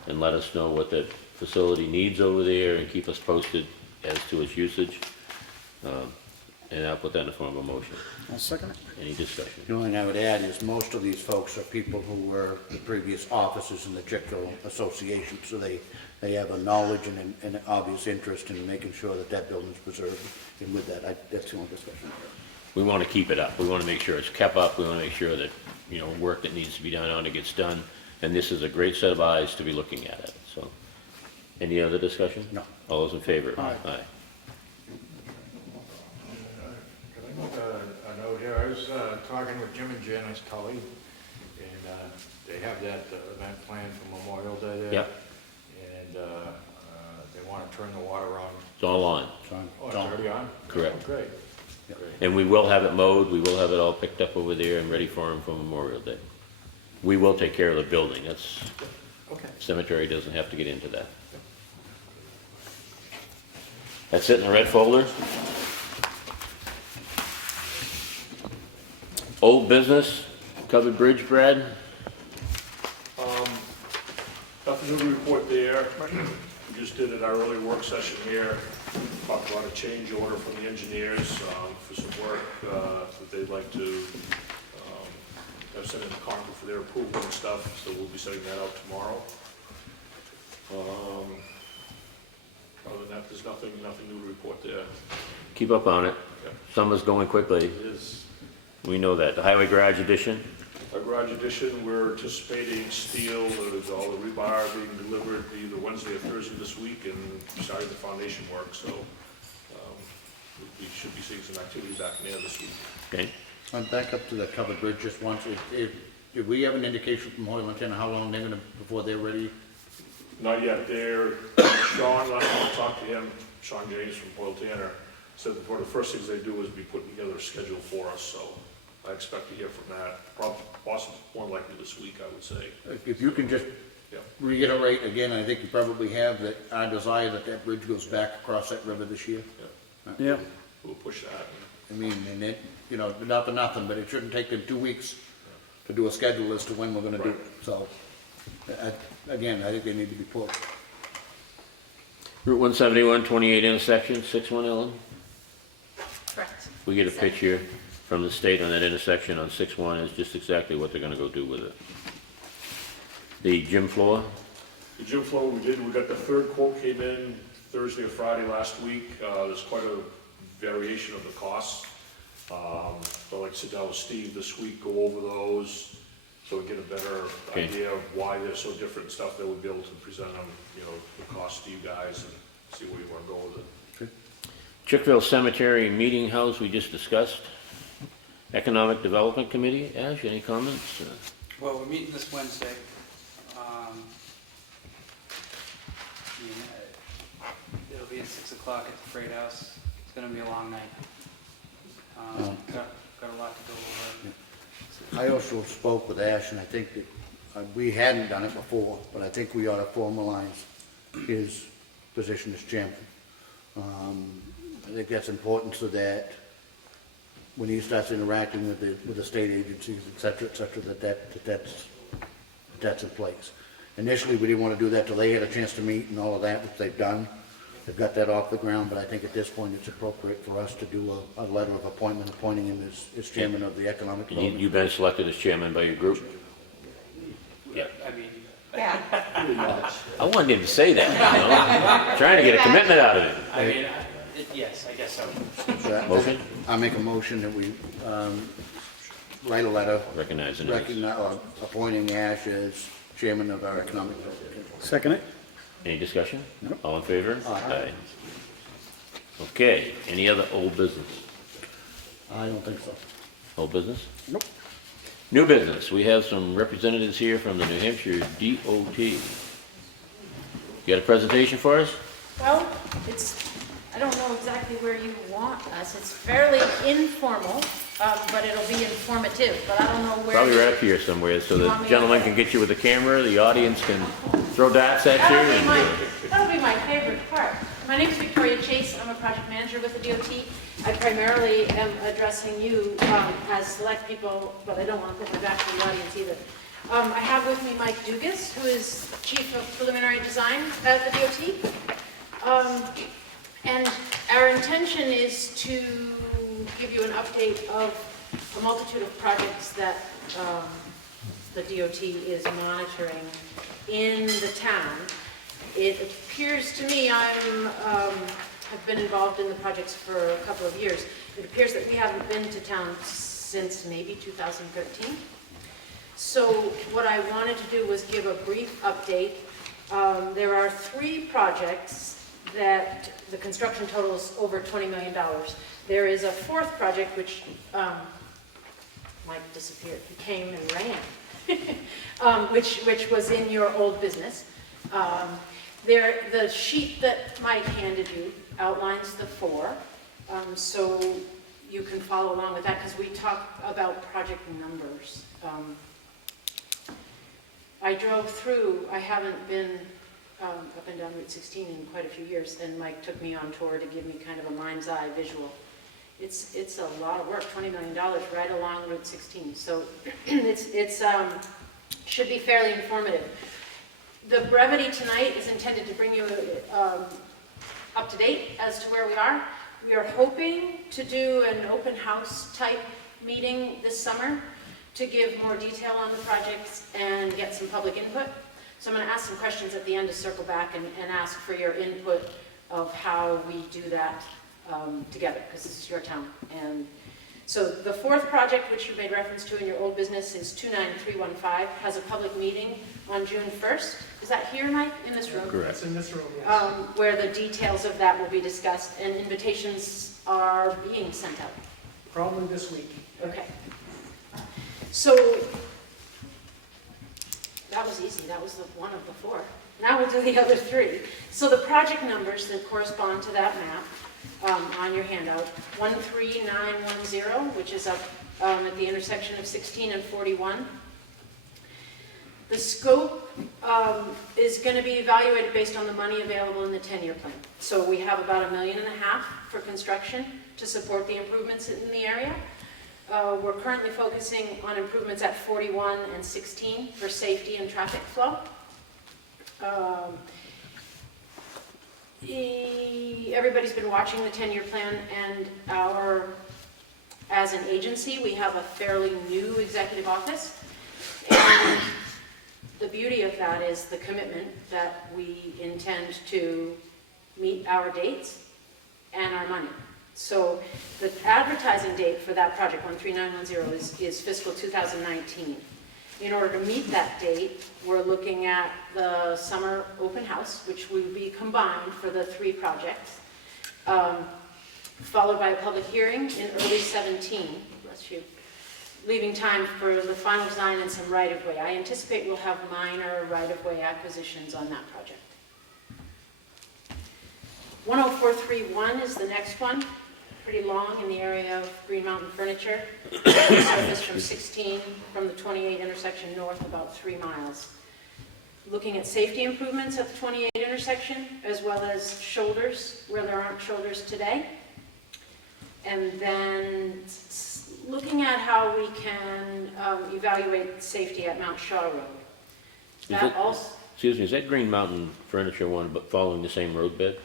and let us know what the facility needs over there and keep us posted as to its usage. And I'll put that in the form of a motion. I'll second it. Any discussion? the only thing I would add is most of these folks are people who were the previous officers in the Chickville Association, so they have a knowledge and an obvious interest in making sure that that building's preserved. And with that, that's the only discussion. We want to keep it up. We want to make sure it's kept up. We want to make sure that, work that needs to be done on it gets done. And this is a great set of eyes to be looking at it, so. Any other discussion? No. All those in favor? Aye. Aye. Can I make a note here? I was talking with Jim and Janice Tully, and they have that event planned for Memorial Day there. Yep. And they want to turn the water on. It's all on. Oh, it's already on? Correct. Oh, great. And we will have it mowed. We will have it all picked up over there and ready for them for Memorial Day. We will take care of the building. That's, Okay. cemetery doesn't have to get into that. That's it in the red folder. Old business, covered bridge, Brad? Nothing new to report there. We just did at our early work session here, talked about a change order from the engineers for some work that they'd like to have sent into Concord for their approval and stuff, so we'll be setting that out tomorrow. Other than that, there's nothing new to report there. Keep up on it. Yeah. Summer's going quickly. It is. We know that. The highway garage addition, Our garage addition, we're anticipating steel, all the rebar being delivered either Wednesday or Thursday this week, and starting the foundation work, so we should be seeing some activity back in there this week. okay? I'll back up to the covered bridge just once. If we have an indication from Hoyle and Tenor how long they're gonna, before they're ready Not yet, Sean, I talked to him, Sean James from Boyle Tanner, said one of the first things they do is be putting together a schedule for us, so I expect to hear from that, probably, possibly, more likely this week, I would say. If you can just Yeah. reiterate again, I think you probably have, that our desire that that bridge goes back across that river this year. Yeah. We'll push that. I mean, and it, you know, not for nothing, but it shouldn't take them 2 weeks to do a schedule as to when we're gonna do it. So, again, I think they need to be pulled. Route 171, 28 intersection, 61 Ellen. Correct. We get a picture from the state on that intersection on 61, is just exactly what they're gonna go do with it. The gym floor, The gym floor, we got the third quote came in Thursday or Friday last week. There's quite a variation of the costs. But I'd like to sit down with Steve this week, go over those, so we get a better Okay. idea of why they're so different and stuff, that we'll be able to present them, you know, the cost to you guys and see where you wanna go with it. Chickville Cemetery Meeting House, we just discussed. Economic Development Committee, Ash, any comments? Well, we're meeting this Wednesday. It'll be at 6 o'clock at the Freight House. It's gonna be a long night. Got a lot to go over. I also spoke with Ash, and I think that we hadn't done it before, but I think we ought to formalize his position as chairman. I think that's important, so that when he starts interacting with the state agencies, et cetera, that's in place. Initially, we didn't want to do that till they had a chance to meet and all of that, which they've done. They've got that off the ground, but I think at this point, it's appropriate for us to do a letter of appointment, appointing him as chairman of the Economic Development. You've been selected as chairman by your group? Yeah. I mean, Yeah. I wanted him to say that, you know? Trying to get a commitment out of it. I mean, yes, I guess so. So Motion? I make a motion that we write a letter Recognizing it. appointing Ash as chairman of our Economic Development. Second it? Any discussion? All in favor? Aye. Okay, any other old business? I don't think so. Old business? Nope. New business, we have some representatives here from the New Hampshire DOT. You got a presentation for us? Well, I don't know exactly where you want us. It's fairly informal, but it'll be informative, but I don't know where. Probably right up here somewhere, so You the want me gentleman to- can get you with the camera, the audience can throw darts at you. That'll be my favorite part. My name is Victoria Chase. I'm a project manager with the DOT. I primarily am addressing you as select people, but I don't want to put my back to the audience either. I have with me Mike Dugas, who is Chief of Preliminary Design at the DOT. And our intention is to give you an update of a multitude of projects that the DOT is monitoring in the town. It appears to me, have been involved in the projects for a couple of years. It appears that we haven't been to town since maybe 2013. So what I wanted to do was give a brief update. There are 3 projects that the construction total is over $20 million. There is a 4th project which Mike disappeared. He came and ran, which was in your old business. The sheet that Mike handed you outlines the 4, so you can follow along with that, because we talk about project numbers. I drove through, I haven't been up and down Route 16 in quite a few years, and Mike took me on tour to give me kind of a mind's eye visual. It's a lot of work, $20 million right along Route 16, so it's should be fairly informative. The brevity tonight is intended to bring you up to date as to where we are. We are hoping to do an open house type meeting this summer to give more detail on the projects and get some public input. So I'm going to ask some questions at the end to circle back and ask for your input of how we do that together, because this is your town. And so the 4th project, which you made reference to in your old business, is 29315, has a public meeting on June 1st. Is that here, Mike, in this room? Correct. It's in this room, yes. Where the details of that will be discussed, and invitations are being sent out. Probably this week. Okay. So, that was easy. That was the one of the four. Now we'll do the other three. So the project numbers that correspond to that map on your handout, 13910, which is up at the intersection of 16 and 41. The scope is going to be evaluated based on the money available in the 10-year plan. So we have about $1.5 million for construction to support the improvements in the area. We're currently focusing on improvements at 41 and 16 for safety and traffic flow. Everybody's been watching the 10-year plan, and as an agency, we have a fairly new executive office. And the beauty of that is the commitment that we intend to meet our dates and our money. So the advertising date for that project, 13910, is fiscal 2019. In order to meet that date, we're looking at the summer open house, which will be combined for the three projects, followed by a public hearing in early 17, bless you, leaving time for the final design and some right-of-way. I anticipate we'll have minor right-of-way acquisitions on that project. 10431 is the next one, pretty long in the area of Green Mountain Furniture. Surface from 16 from the 28 intersection north about 3 miles. Looking at safety improvements at the 28 intersection, as well as shoulders where there aren't shoulders today. And then looking at how we can evaluate safety at Mount Shaw Road. That also, Excuse me, is that Green Mountain Furniture one, but following the same road bed?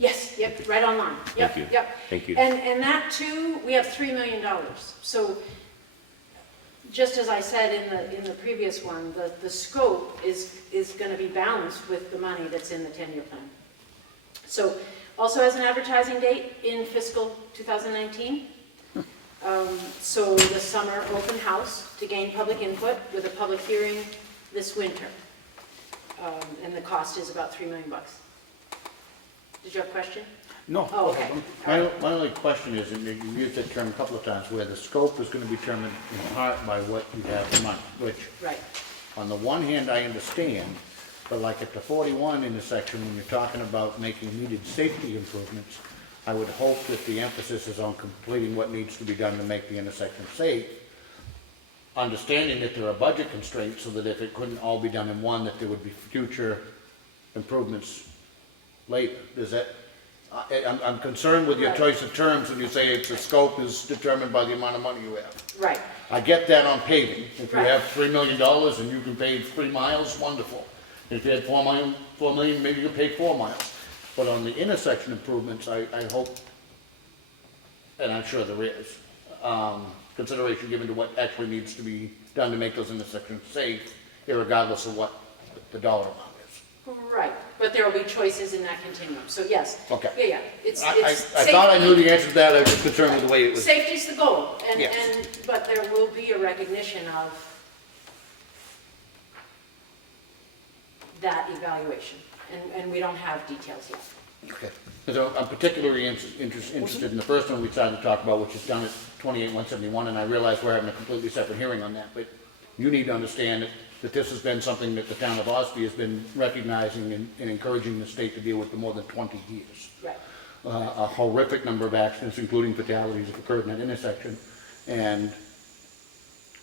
yes, yep, right on line. Yep, Thank you. yep. Thank you. And that too, we have $3 million. So just as I said in the previous one, the scope is going to be balanced with the money that's in the 10-year plan. So also has an advertising date in fiscal 2019. So the summer open house to gain public input with a public hearing this winter. And the cost is about $3 million. Did you have a question? No. Oh, okay. My only question is, and you used that term a couple of times, where the scope is gonna be determined in part by what you have in mind, which, Right. on the one hand, I understand, but like at the 41 intersection, when you're talking about making needed safety improvements, I would hope that the emphasis is on completing what needs to be done to make the intersection safe, understanding that there are budget constraints, so that if it couldn't all be done in one, that there would be future improvements later. Is that, I'm concerned with your Right. choice of terms when you say the scope is determined by the amount of money you have. Right. I get that on paving. If you Right. have $3 million and you can pave 3 miles, wonderful. If you had 4 million, maybe you could pave 4 miles. But on the intersection improvements, I hope, and I'm sure there is, consideration given to what actually needs to be done to make those intersections safe, irregardless of what the dollar amount is. Right, but there will be choices in that continuum, so yes. Okay. Yeah, yeah, it's I thought I knew the answer to that, I was just concerned with the way it was. Safety's the goal, Yes. but there will be a recognition of that evaluation, and we don't have details yet. Okay. So I'm particularly interested in the first one we started to talk about, which is down at 28-171, and I realize we're having a completely separate hearing on that, but you need to understand that this has been something that the town of Ossipee has been recognizing and encouraging the state to deal with for more than 20 years. Right. A horrific number of accidents, including fatalities, have occurred in that intersection, and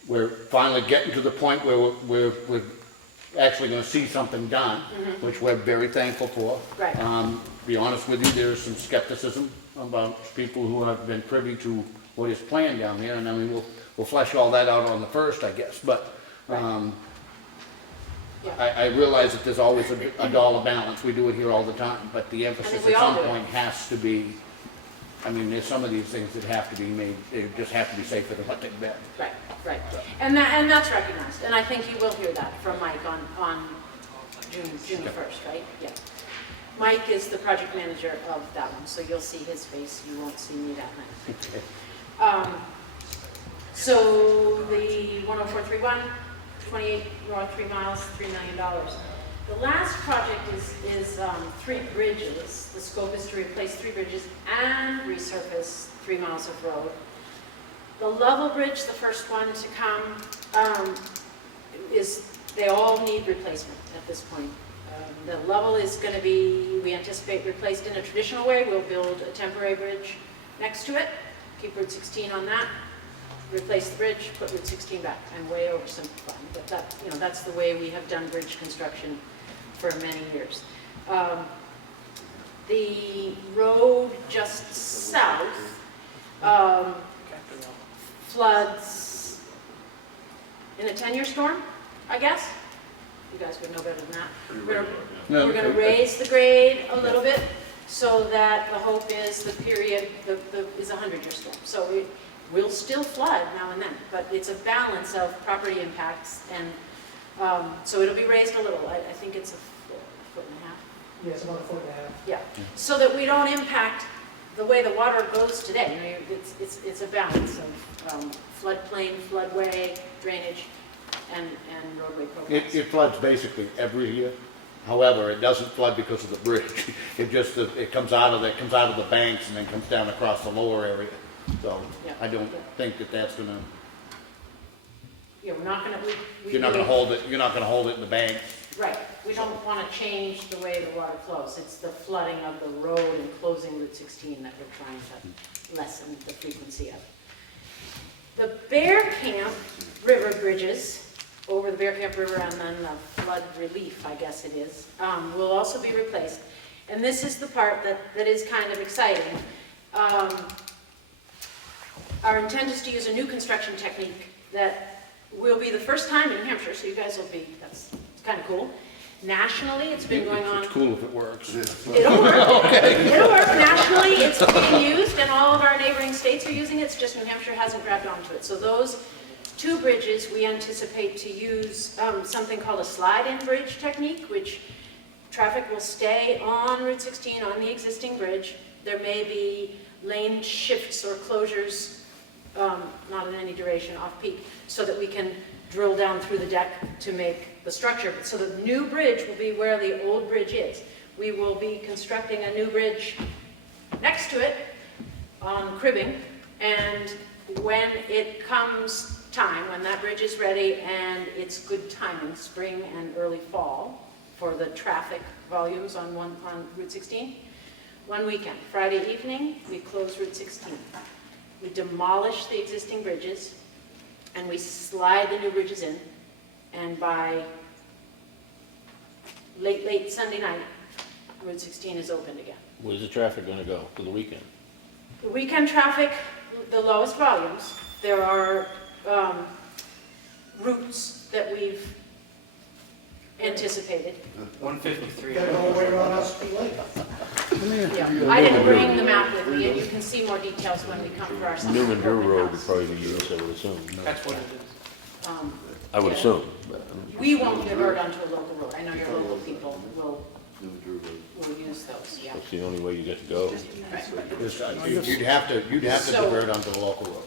we're finally getting to the point where we're actually going to see something done, which we're very thankful for. Right. Be honest with you, there's some skepticism about people who have been privy to what is planned down there, and I mean, we'll flesh all that out on the first, I guess, but Yeah. I realize that there's always a dollar balance, we do it here all the time, but the emphasis we at all some do it. point has to be, I mean, there's some of these things that have to be made, they just have to be safer than what they've been. Right, right. And that's recognized, and I think you will hear that from Mike on June 1st, right? Yeah. Mike is the project manager of that one, so you'll see his face, you won't see me that night. So the 10431, 28 north, 3 miles, $3 million. The last project is 3 bridges. The scope is to replace 3 bridges and resurface 3 miles of road. The level bridge, the first one to come, is They all need replacement at this point. The level is going to be, we anticipate, replaced in a traditional way. We'll build a temporary bridge next to it, keep Route 16 on that, replace the bridge, put Route 16 back. I'm way oversimplifying, but that, that's the way we have done bridge construction for many years. The road just south floods in a 10-year storm, I guess. You guys would know better than that. We're going to raise the grade a little bit so that the hope is the period is a 100-year storm. So it will still flood now and then, but it's a balance of property impacts, and so it'll be raised a little. I think it's a foot and a half. Yeah, it's about a foot and a half. Yeah, so that we don't impact the way the water goes today. It's a balance of floodplain, floodway, drainage, and roadway programs. It floods basically every year. However, it doesn't flood because of the bridge. It comes out of the banks and then comes down across the lower area. So Yeah. I don't think that's gonna. Yeah, we're not gonna. You're not gonna hold it. You're not gonna hold it in the banks. Right, we don't want to change the way the water flows. It's the flooding of the road and closing Route 16 that we're trying to lessen the frequency of. The Bear Camp River bridges over the Bear Camp River and then the flood relief, I guess it is, will also be replaced. And this is the part that is kind of exciting. Our intent is to use a new construction technique that will be the first time in New Hampshire, so you guys will be, it's kind of cool. Nationally, it's been going on. It's cool if it works. It'll work. It'll work. Nationally, it's being used, and all of our neighboring states are using it. It's just New Hampshire hasn't grabbed onto it. So those two bridges, we anticipate to use something called a slide-in bridge technique, which traffic will stay on Route 16 on the existing bridge. There may be lane shifts or closures, not in any duration, off-peak, so that we can drill down through the deck to make the structure. So the new bridge will be where the old bridge is. We will be constructing a new bridge next to it on cribbing, and when it comes time, when that bridge is ready and it's good timing, spring and early fall, for the traffic volumes on Route 16, one weekend, Friday evening, we close Route 16. We demolish the existing bridges, and we slide the new bridges in, and by late Sunday night, Route 16 is opened again. Where's the traffic gonna go for the weekend? The weekend traffic, the lowest volumes, there are routes that we've anticipated. 153. Gotta go wait on us too late. Yeah, I didn't bring the map with me, and you can see more details when we come for our summer Newman Drew open Road would house. probably be used, I would assume. That's what it is. I would Yeah. assume. But, We won't divert onto a local road. I know your local people will use those, yeah. That's the only way you get to go. You'd have to So- divert onto the local road.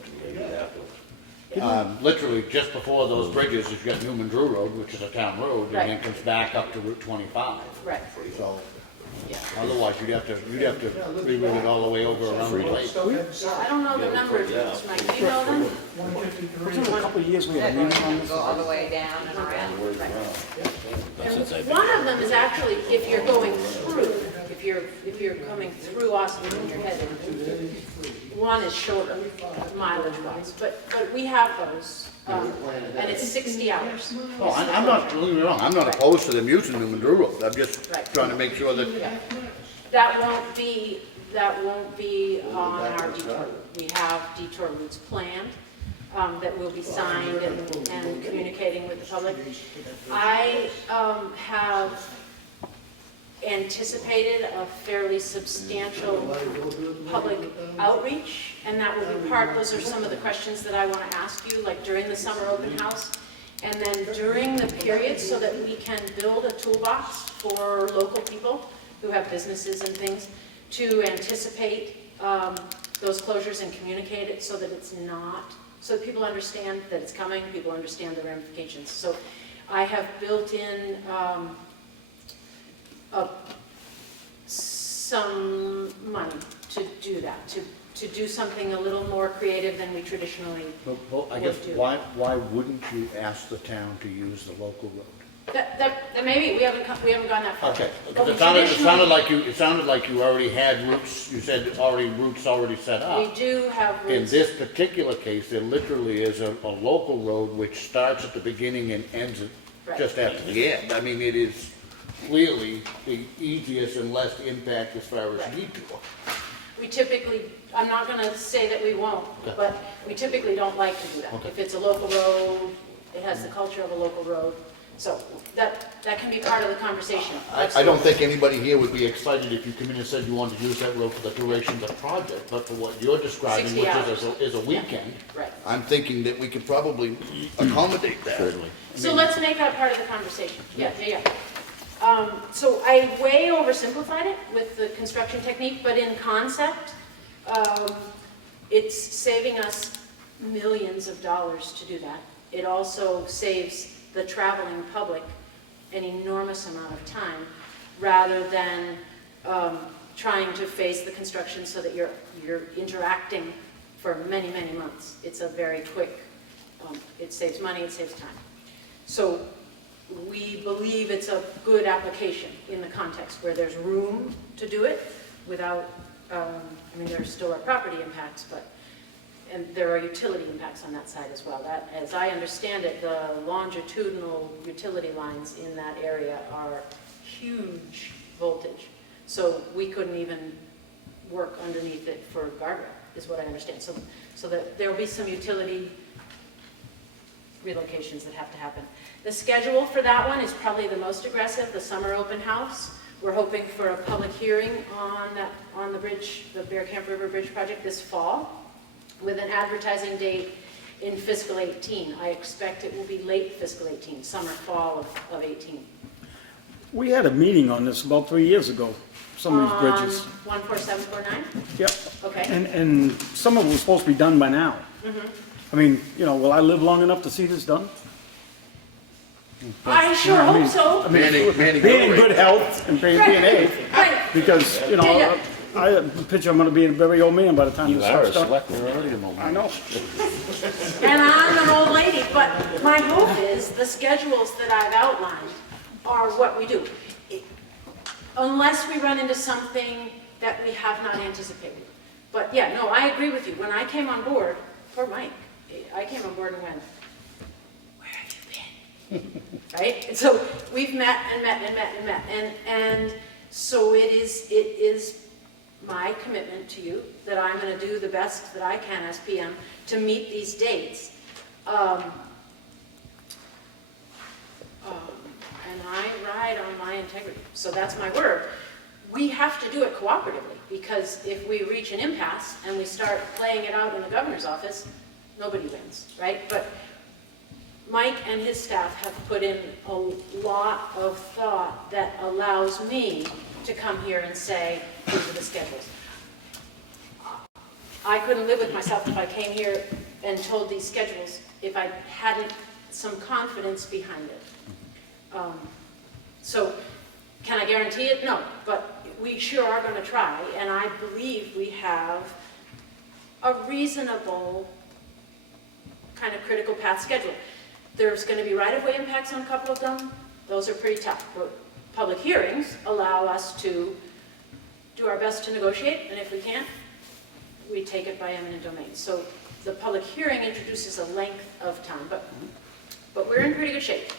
Literally, just before those bridges, you've got Newman Drew Road, which is a town road, and then Right. comes back up to Route 25. Right, So yeah. otherwise, you'd have to reroute it all the way over around the lake. So head south. I don't know the number of routes, Mike, do you know them? 153. It's been a couple of years we had a meeting on this. Go all the way down and around. Since I've been- One of them is actually, if you're going through, if you're coming through Austin and you're headed, one is shorter mileage-wise, but we have those, and it's 60 hours. Oh, I'm not, don't get me wrong, I'm not opposed to them using Newman Drew Road. I'm just Right. trying to make sure that, Yeah. That won't be on our detour. We have detour routes planned, that will be signed and communicating with the public. I have anticipated a fairly substantial public outreach, and that will be those are some of the questions that I want to ask you, like during the summer open house, and then during the period, so that we can build a toolbox for local people who have businesses and things to anticipate those closures and communicate it so that it's not, so that people understand that it's coming, people understand the ramifications. So I have built in some money to do that, to do something a little more creative than we traditionally Well, I guess, would do. why wouldn't you ask the town to use the local road? That maybe, we haven't gone that far. Okay, But because we it sounded traditionally- it sounded like you already had routes, you said routes already set up. We do have In routes. this particular case, there literally is a local road which starts at the beginning and ends Right. just after the end. I mean, it is clearly the easiest and less impact as far as Right. detour. We typically, I'm not gonna say that we won't, Okay. but we typically don't like to do that. Okay. If it's a local road, it has the culture of a local road, so that can be part of the conversation. I don't think anybody here would be excited if you come in and said you wanted to use that road for the duration of the project, but for what you're describing, 60 which is a weekend, Right. I'm thinking that we could probably accommodate that. Certainly. So let's make that part of the conversation. Yeah. So I way oversimplified it with the construction technique, but in concept, it's saving us millions of dollars to do that. It also saves the traveling public an enormous amount of time, rather than trying to face the construction so that you're interacting for many, many months. It's a very quick, it saves money, it saves time. So we believe it's a good application in the context where there's room to do it without, I mean, there still are property impacts, and there are utility impacts on that side as well. That, as I understand it, the longitudinal utility lines in that area are huge voltage. So we couldn't even work underneath it for guardrail, is what I understand. So that there'll be some utility relocations that have to happen. The schedule for that one is probably the most aggressive, the summer open house. We're hoping for a public hearing on the bridge, the Bear Camp River Bridge project this fall, with an advertising date in fiscal 18. I expect it will be late fiscal 18, summer, fall of 18. We had a meeting on this about 3 years ago, some of these bridges. 14749? Yep. Okay. And some of it was supposed to be done by now. I mean, will I live long enough to see this done? I sure I mean- hope so. I mean, Manning being in Road. good health and being age, Right. because, Yeah. I picture I'm gonna be a very old man by the time You this are a stuff's done. selectman already, Mo. I know. And I'm an old lady, but my hope is the schedules that I've outlined are what we do. Unless we run into something that we have not anticipated. But yeah, no, I agree with you. When I came on board, poor Mike, I came on board and went, where have you been? Right? And so we've met and met and met and met. And so it is my commitment to you that I'm going to do the best that I can as PM to meet these dates. And I ride on my integrity. So that's my word. We have to do it cooperatively, because if we reach an impasse and we start playing it out in the governor's office, nobody wins, right? But Mike and his staff have put in a lot of thought that allows me to come here and say, these are the schedules. I couldn't live with myself if I came here and told these schedules if I hadn't some confidence behind it. So can I guarantee it? No, but we sure are going to try, and I believe we have a reasonable kind of critical path schedule. There's going to be right-of-way impacts on a couple of them. Those are pretty tough. But public hearings allow us to do our best to negotiate, and if we can't, we take it by eminent domain. So the public hearing introduces a length of time, but we're in pretty good shape.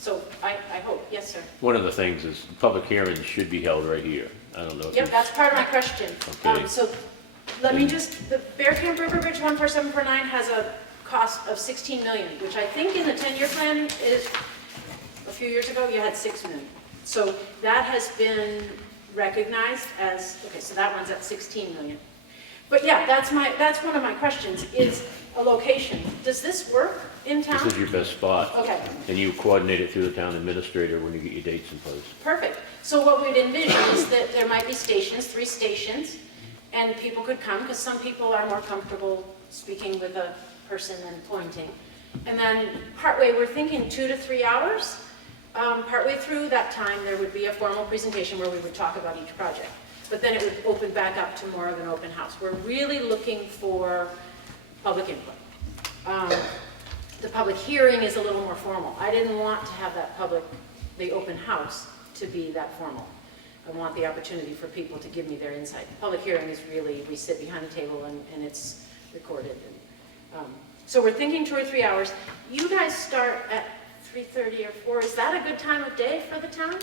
So I hope, yes, sir. One of the things is public hearings should be held right here. I don't know if Yep, you- that's part of my question. Okay. So let me just, the Bear Camp River Bridge 14749 has a cost of 16 million, which I think in the 10-year plan is, a few years ago, you had 6 million. So that has been recognized as, okay, so that one's at 16 million. But yeah, that's one of my questions, is a location. Does this work in town? This is your best spot. Okay. And you coordinate it through the town administrator when you get your dates in place. Perfect. So what we'd envision is that there might be stations, 3 stations, and people could come, because some people are more comfortable speaking with a person and pointing. And then partway, we're thinking 2 to 3 hours. Partway through that time, there would be a formal presentation where we would talk about each project. but then it would open back up to more of an open house. We're really looking for public input. The public hearing is a little more formal. I didn't want to have the open house to be that formal. I want the opportunity for people to give me their insight. The public hearing is really, we sit behind a table and it's recorded. So we're thinking 2 or 3 hours. You guys start at 3:30 or 4. Is that a good time of day for the town?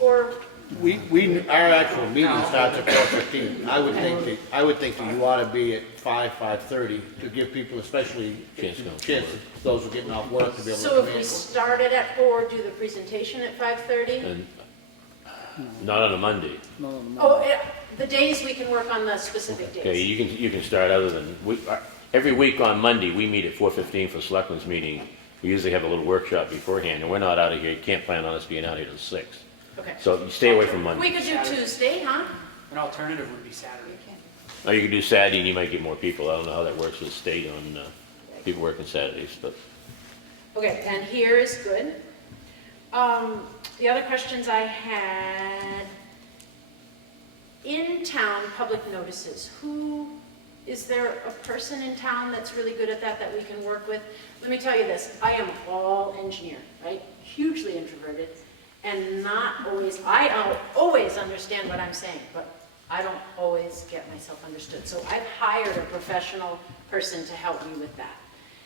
Or? Our actual meeting starts at 4:15. I would think that you ought to be at 5:30 to give people, especially chance, those who are getting off work, to be able to come So in. if we started at 4, do the presentation at 5:30? And not on a Monday. Oh, the days we can work on the specific Okay, days. you can start other than, every week on Monday, we meet at 4:15 for Selectmen's meeting. We usually have a little workshop beforehand, and we're not out of here, you can't plan on us being out here till 6. Okay. So you stay away from We Monday. could do Tuesday, huh? An alternative would be Saturday. Or you can do Saturday and you might get more people. I don't know how that works with the state on people working Saturdays, but. Okay, and here is good. The other questions I had, in town public notices, is there a person in town that's really good at that we can work with? Let me tell you this, I am all engineer, right? Hugely introverted and not always, I always understand what I'm saying, but I don't always get myself understood. So I've hired a professional person to help me with that.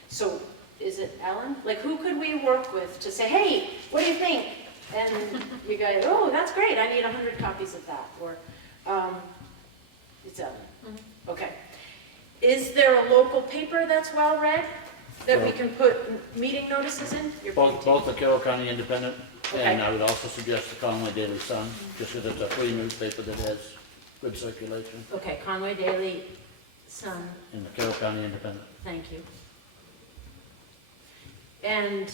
So is it Ellen? Like, who could we work with to say, hey, what do you think? And you guys, oh, that's great, I need 100 copies of that. Or, it's Ellen. Okay. Is there a local paper that's well read that we can put meeting notices in? Both the Carroll County Independent, and Okay. I would also suggest the Conway Daily Sun, just because it's a free newspaper that has good circulation, Okay, Conway Daily Sun, and the Carroll County Independent. thank you. And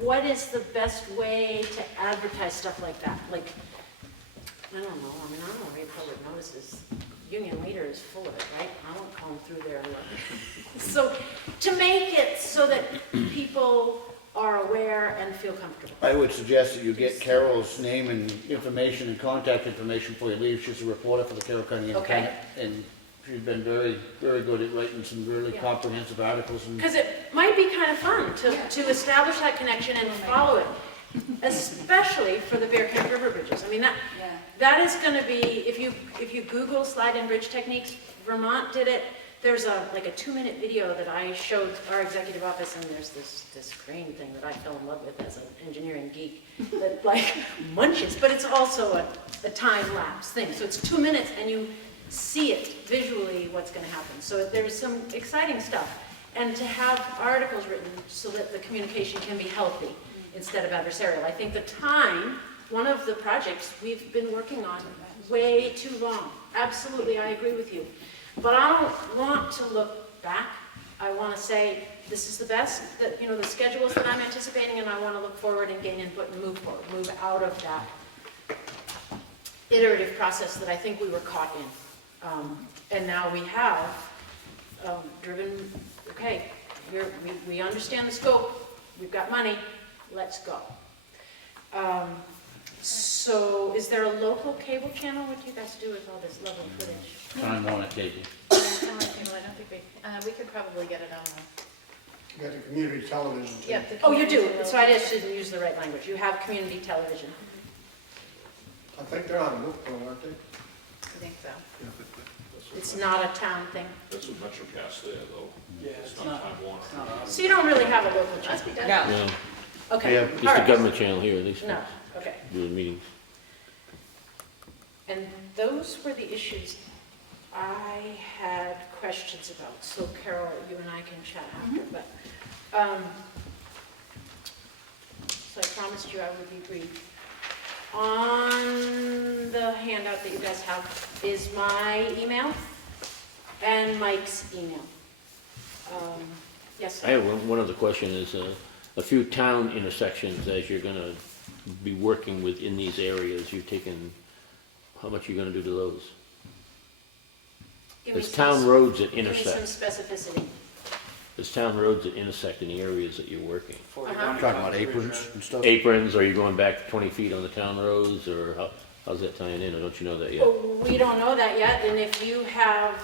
what is the best way to advertise stuff like that? Like, I don't know, I don't read public notices. Union Leader is full of it, right? I won't comb through there and look. So, to make it so that people are aware and feel comfortable. I would suggest that you get Carol's name and information and contact information before you leave. She's a reporter for the Carroll County Independent, and she's been very, very good at writing some really Yeah. comprehensive articles. And Because it might be kind of fun to establish that connection and follow it, especially for the Bear Camp River bridges. I mean, that is going to be, if you Google slide and bridge techniques, Vermont did it. There's like a 2-minute video that I showed our executive office, and there's this crane thing that I fell in love with as an engineering geek that like munches, but it's also a time lapse thing. So it's 2 minutes and you see it visually what's going to happen. So there's some exciting stuff. And to have articles written so that the communication can be healthy instead of adversarial. I think the time, one of the projects we've been working on way too long. Absolutely, I agree with you. But I don't want to look back. I want to say, this is the best, that, the schedules that I'm anticipating, and I want to look forward and gain input and move forward, move out of that iterative process that I think we were caught in. And now we have driven, okay, we understand the scope, we've got money, let's go. So is there a local cable channel? What do you guys do with all this lovely footage? Time Warner Cable. I don't think we could probably get it on the. You got the community television too. Yep, the Oh, you do, community so I just didn't use the right language. You have community television. I think they're on Brookville, aren't they? I think so. It's not a town thing. That's what MetroCast there, though. Yeah, It's not Time Warner. So you don't really have a local channel? Must be done. Yeah, Okay, Yeah, all just the right. government channel here, at least. No, okay. Do the meetings. And those were the issues I had questions about. So Carol, you and I can chat after, but, so I promised you I would be brief. On the handout that you guys have is my email and Mike's email. Yes, I have one other question is, a few town intersections as you're gonna be working with in these areas, you've taken, how much are you gonna do to those? give me There's some- town roads that Give me some intersect, specificity. there's town roads that intersect in the areas that you're working. 41 Talking about aprons and stuff. Aprons, are you going back 20 feet on the town roads, or How's that tying in, or don't you know that yet? Well, we don't know that yet, and if you have,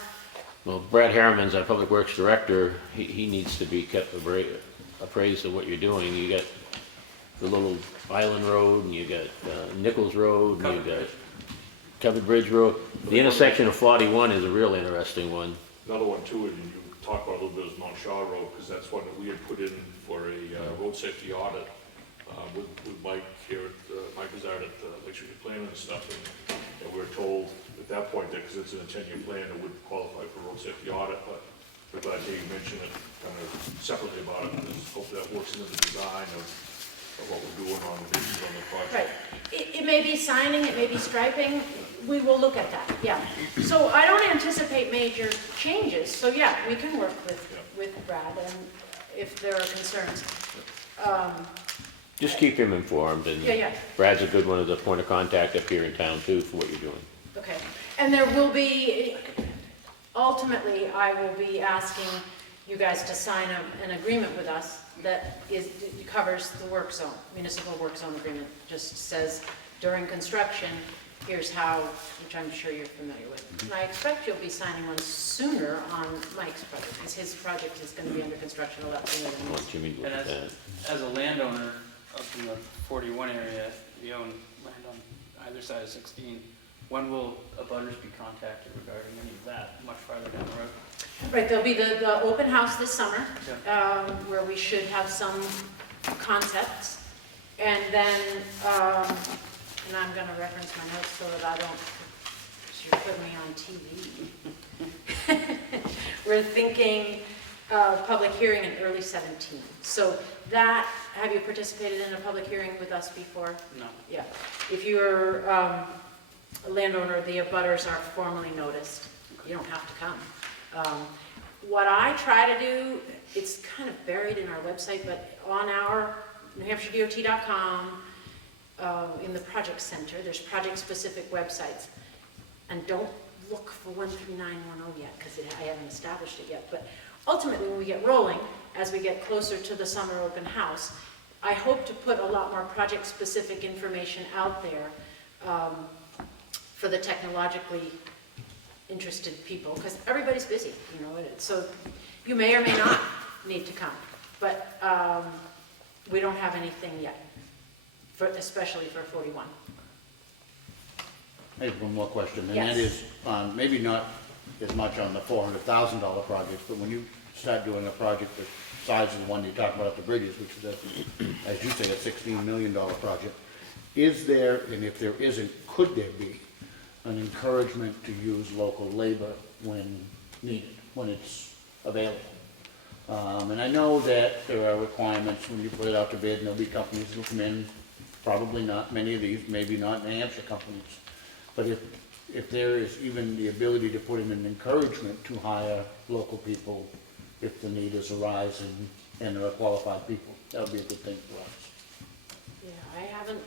Well, Brad Harriman's our Public Works Director, he needs to be kept appraised of what you're doing. You got the little Island Road, and you got Nichols Road, and you got Covered Bridge Road. The intersection of 41 is a real interesting one. Another one too, and you talked about a little bit, is Mount Shaw Road, because that's one that we had put in for a road safety audit with Mike here at, Mike Bizarre at Lake Street Planning and stuff, and we were told at that point that, because it's in a 10-year plan, it would qualify for road safety audit, but we're glad Dave mentioned it kind of separately about it, because hopefully that works into the design of what we're doing on the project. right, it may be signing, it may be striping, we will look at that, yeah. So I don't anticipate major changes, so yeah, we can work with Brad, and if there are concerns. Just keep him informed, and Yeah. Brad's a good one as a point of contact up here in town too for what you're doing. Okay, and there will be, ultimately, I will be asking you guys to sign an agreement with us that covers the work zone, municipal work zone agreement. Just says during construction, here's how, which I'm sure you're familiar with. And I expect you'll be signing one sooner on Mike's project, because his project is going to be under construction a lot sooner than I yours. want Jimmy to look And at that. as a landowner up in the 41 area, we own land on either side of 16. When will abutters be contacted regarding any of that much farther down the road? Right, there'll be the open house this summer, where we should have some concepts. And then, and I'm gonna reference my notes so that I don't, you're putting me on TV. We're thinking public hearing in early 17. So that, have you participated in a public hearing with us before? No. Yeah. If you're a landowner, the abutters are formally noticed. You don't have to come. What I try to do, it's kind of buried in our website, but on our NewHampshireDOT.com, in the project center, there's project-specific websites. And don't look for 13910 yet, because I haven't established it yet. But ultimately, when we get rolling, as we get closer to the summer open house, I hope to put a lot more project-specific information out there for the technologically interested people, because everybody's busy, you know, so you may or may not need to come, but we don't have anything yet, especially for 41. I have one more question, and Yes. that is, maybe not as much on the $400,000 projects, but when you start doing a project the size of the one you talked about at the bridges, which is, as you say, a $16 million project, is there, and if there isn't, could there be an encouragement to use local labor when needed, when it's available? And I know that there are requirements when you put it out to bid, and there'll be companies that'll come in, probably not many of these, maybe not New Hampshire companies, but if there is even the ability to put in an encouragement to hire local people if the need is arise and there are qualified people, that would be a good thing for us. Yeah, I haven't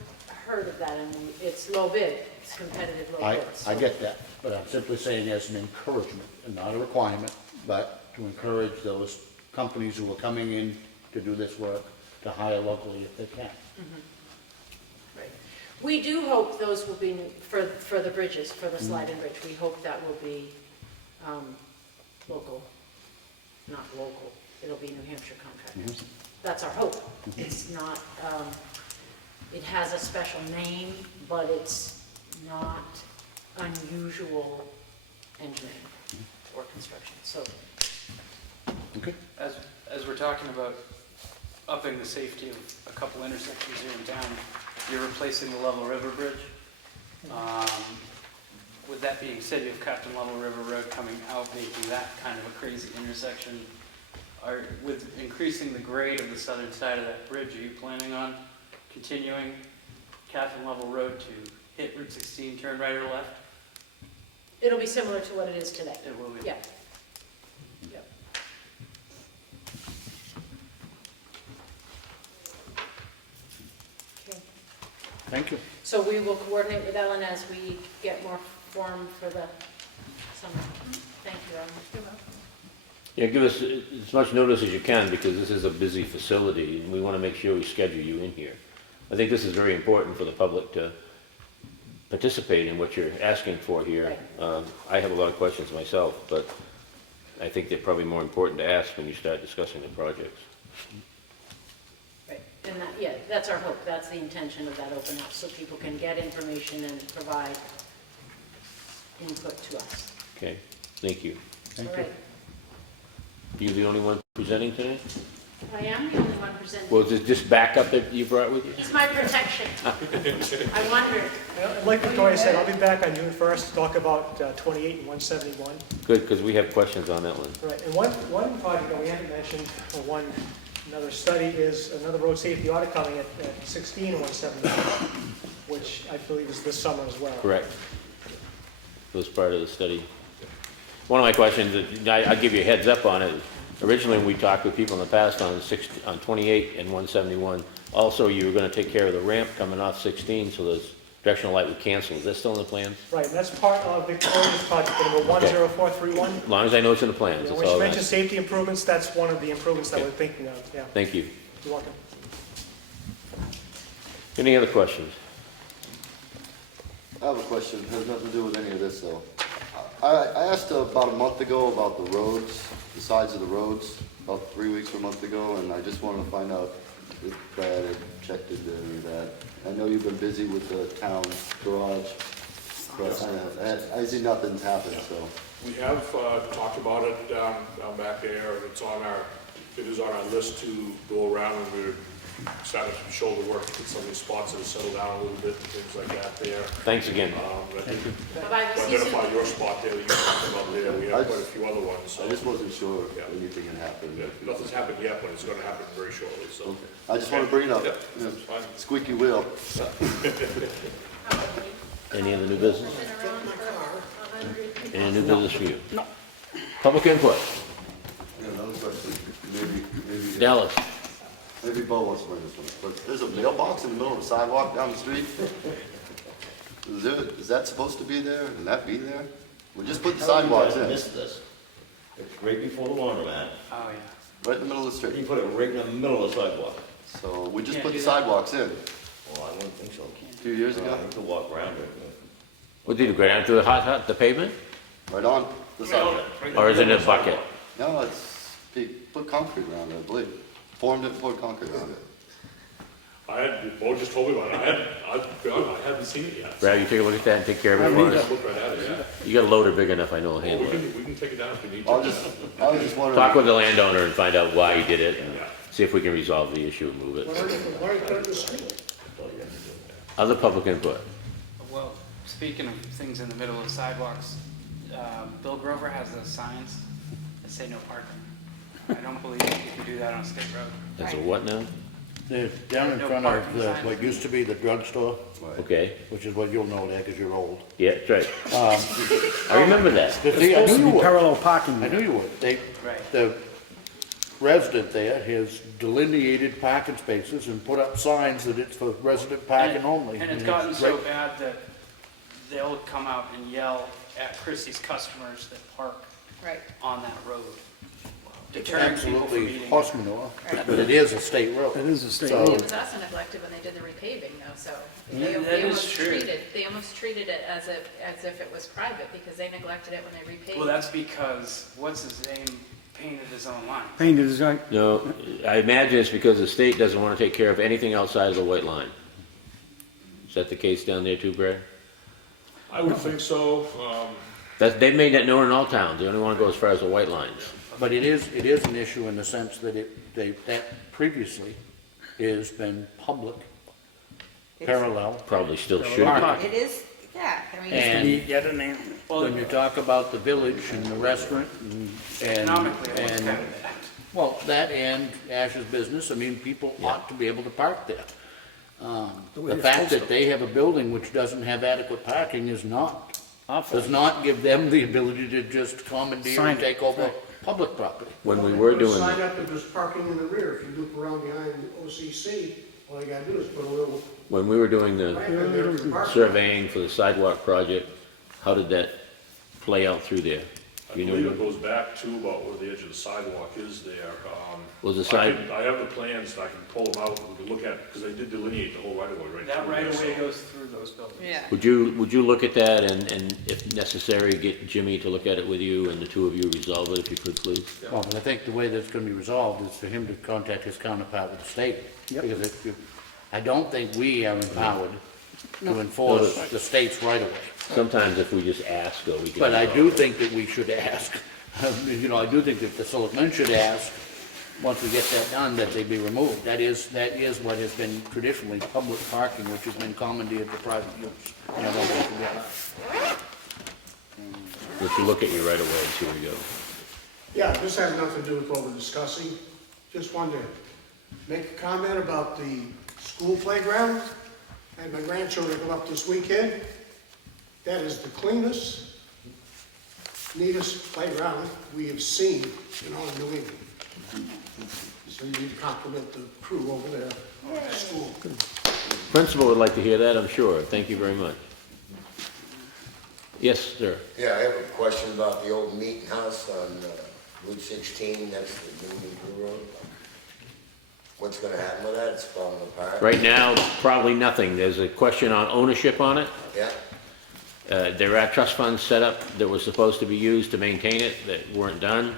heard of that, and it's low bid, it's competitive low bid. I get that, but I'm simply saying as an encouragement, and not a requirement, but to encourage those companies who are coming in to do this work to hire locally if they can. Right. We do hope those will be, for the bridges, for the slide and bridge, we hope that will be local, not local, it'll be New Hampshire contractors. That's our hope. It's not, it has a special name, but it's not unusual engineering or construction, so. Okay. As we're talking about upping the safety of a couple intersections here in town, you're replacing the Level River Bridge. With that being said, you have Captain Level River Road coming out, making that kind of a crazy intersection. With increasing the grade of the southern side of that bridge, are you planning on continuing Captain Level Road to hit Route 16, turn right or left? It'll be similar to what it is today. It will be. Yeah. Yep. Okay. Thank you. So we will coordinate with Ellen as we get more form for the summer. Thank you, Ellen. You're welcome. Yeah, give us as much notice as you can, because this is a busy facility, and we want to make sure we schedule you in here. I think this is very important for the public to participate in what you're asking for here. I have a lot of questions myself, but I think they're probably more important to ask when you start discussing the projects. Right, and that, yeah, that's our hope, that's the intention of that open house, so people can get information and provide input to us. Okay, thank you. All right. You the only one presenting today? I am the only one presenting. Well, is it just backup that you brought with you? It's my protection. I wondered. Like Victoria said, I'll be back on June 1st to talk about 28 and 171. Good, because we have questions on that one. Right, and one project that we haven't mentioned, or another study is another road safety audit coming at 16 and 171, which I believe is this summer as well. Correct. It was part of the study. One of my questions, I'll give you a heads up on it. Originally, when we talked with people in the past on 28 and 171, also you were going to take care of the ramp coming off 16, so the directional light would cancel. Is that still in the plans? Right, and that's part of Victoria's project, number 10431. As long as I know it's in the plans, Yeah, that's when she all mentioned that. safety improvements, that's one of the improvements that Okay. we're thinking of, yeah. Thank you. You're welcome. Any other questions? I have a question, it has nothing to do with any of this though. I asked about a month ago about the roads, the sides of the roads, about 3 weeks or a month ago, and I just wanted to find out if Brad had checked into any of that. I know you've been busy with the town garage, but I see nothing's happened, so. We have talked about it down back there, and it is on our list to go around and we're starting some shoulder work, get some of these spots that have settled down a little bit and things like that there. Thanks again. Thank you. Bye-bye, we'll see you soon. Identify your spot there that you talked about there, we have quite a few other ones, so. I just wasn't sure if Yeah. anything had happened. Yeah, nothing's happened yet, but it's gonna happen very shortly, so. I just want to bring it up. Yep, that's fine. Squeaky wheel. Any other new business? Any new business for you? No. Public input? Yeah, another question, maybe. Dallas? Maybe Bo wants to bring this one, but there's a mailbox in the middle of the sidewalk down the street. Is that supposed to be there? Can that be there? We just put the sidewalks in, Missed this. It's right before the laundromat. Oh, yeah. right in the middle of the You street. put it right in the middle of the sidewalk. So we just Can't put do the that. sidewalks in Well, I wouldn't think so. a few years I ago, have to walk around it. What did you go down to the pavement? right on the sidewalk. Or is it in a bucket? No, they put concrete around it, I believe. Formed it and poured concrete around it. Bo just told me about it, I hadn't seen it yet. Brad, you take a look at that and take care of it for us? Look right at it, yeah. You got a loader big enough, I know will We handle it. can take it down if we need I to. was just wondering. Talk with the landowner and find out why he did it, and Yeah. see if we can resolve the issue and move it. Why put it in the street? Other public input? Well, speaking of things in the middle of sidewalks, Bill Grover has those signs that say no parking. I don't believe you can do that on a state road. That's a what now? They're down in No front parking of signs. what used to be the drugstore, Okay, which is what you'll know there because you're old. yeah, that's right. I remember that. See, I It's knew supposed to you be would. parallel parking. I knew you would. Right. The resident there has delineated parking spaces and put up signs that it's for resident parking only. And it's gotten so right- bad that they'll come out and yell at Christie's customers that park Right. on that road. Deterring people from Absolutely eating. horse manure, but it is a state road. It is a state So- road. It was also neglected when they did the repaving though, so Yeah, that they is almost true. treated it as if it was private because they neglected it when they repaved. Well, that's because, what's his name painted his own line. Painted is right. No, I imagine it's because the state doesn't want to take care of anything outside of the white line. Is that the case down there too, Brad? I would think so, They've made that known in all towns, they only want to go as far as the white lines. But it is an issue in the sense that that previously has been public, parallel. Probably still should. It is, yeah, I mean. And when you talk about the village and the restaurant and, Economically, it was and, kind of bad. well, that and Ash's business, I mean, people ought to be able to park there. The fact that they have a building which doesn't have adequate parking is not, does not give them the ability to just commandeer Sign and it. take over public property. When we were doing, Sign up if there's parking in the rear. If you loop around behind OCC, all you gotta do is put a little when we were doing the ramp in there for parking. surveying for the sidewalk project, how did that play out through there? I You know, believe it goes back to about where the edge of the sidewalk is there. Was the I side, can- I have the plans, I can pull them out, we can look at, because they did delineate the whole right of way right That through right there, of way so- goes through those buildings. Yeah. would you look at that and if necessary, get Jimmy to look at it with you and the two of you resolve it if you could, please? Well, but I think the way that's gonna be resolved is for him to contact his counterpart with the state. Yep. Because I don't think we are empowered to enforce the state's right of way. Sometimes if we just ask, though, we can. But I do think that we should ask, you know, I do think that the selectmen should ask, once we get that done, that they be removed. That is what has been traditionally public parking, which has been commandeered for private use. And I don't think we get that. If you look at your right of way and see where you go. Yeah, this has nothing to do with what we're discussing. Just wanted to make a comment about the school playground. I had my grandchildren come up this weekend. That is the cleanest, neatest playground we have seen in all of New England. So you need to compliment the crew over there at the school. Principal would like to hear that, I'm sure. Thank you very much. Yes, sir. Yeah, I have a question about the old meeting house on Route 16, that's the New Road. What's gonna happen with that? It's falling apart. Right now, probably nothing. There's a question on ownership on it. Yeah, There are trust funds set up that were supposed to be used to maintain it that weren't done.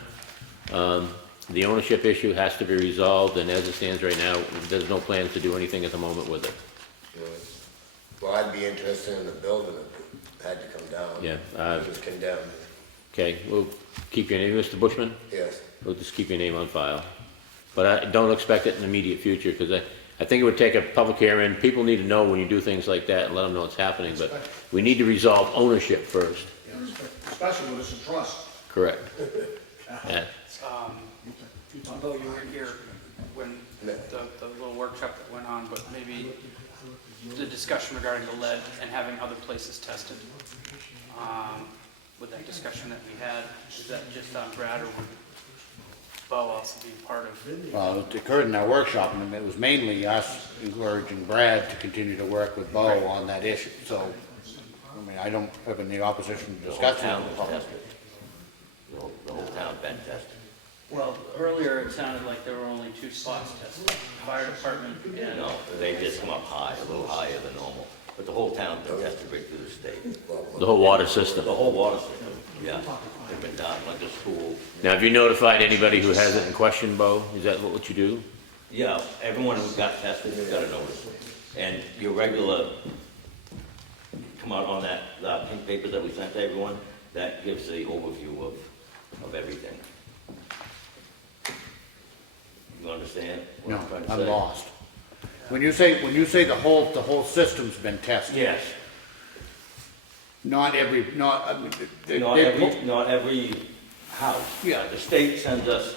The ownership issue has to be resolved, and as it stands right now, there's no plans to do anything at the moment with it. well, I'd be interested in the building if it had to come down. Yeah, It was condemned, Okay, we'll keep your name, Mr. Bushman? yes. We'll just keep your name on file. But I don't expect it in the immediate future, because I think it would take a public hearing. People need to know when you do things like that and let them know what's happening, but we need to resolve ownership first. Especially when it's a trust. Correct. Yeah. Although you weren't here when the little workshop that went on, but maybe the discussion regarding the lead and having other places tested. With that discussion that we had, is that just on Brad or would Bo also be part of? Well, it occurred in our workshop, and it was mainly us encouraging Brad to continue to work with Bo on that issue, so, I mean, I don't have any opposition to discussing it. The whole town's been tested. Well, earlier it sounded like there were only 2 spots tested, fire department and. No, they just come up high, a little higher than normal. But the whole town's been tested right through the state. The whole water system. The whole water system, yeah. They've been done, like the school. Now, have you notified anybody who has it in question, Bo? Is that what you do? Yeah, everyone who got tested got a notice. And your regular, come out on that pink paper that we sent to everyone, that gives the overview of everything. You understand what No, I'm trying to I'm say? lost. When you say the whole system's been tested, Yes. not every, not, I mean, Not every house. Yeah. The state sends us,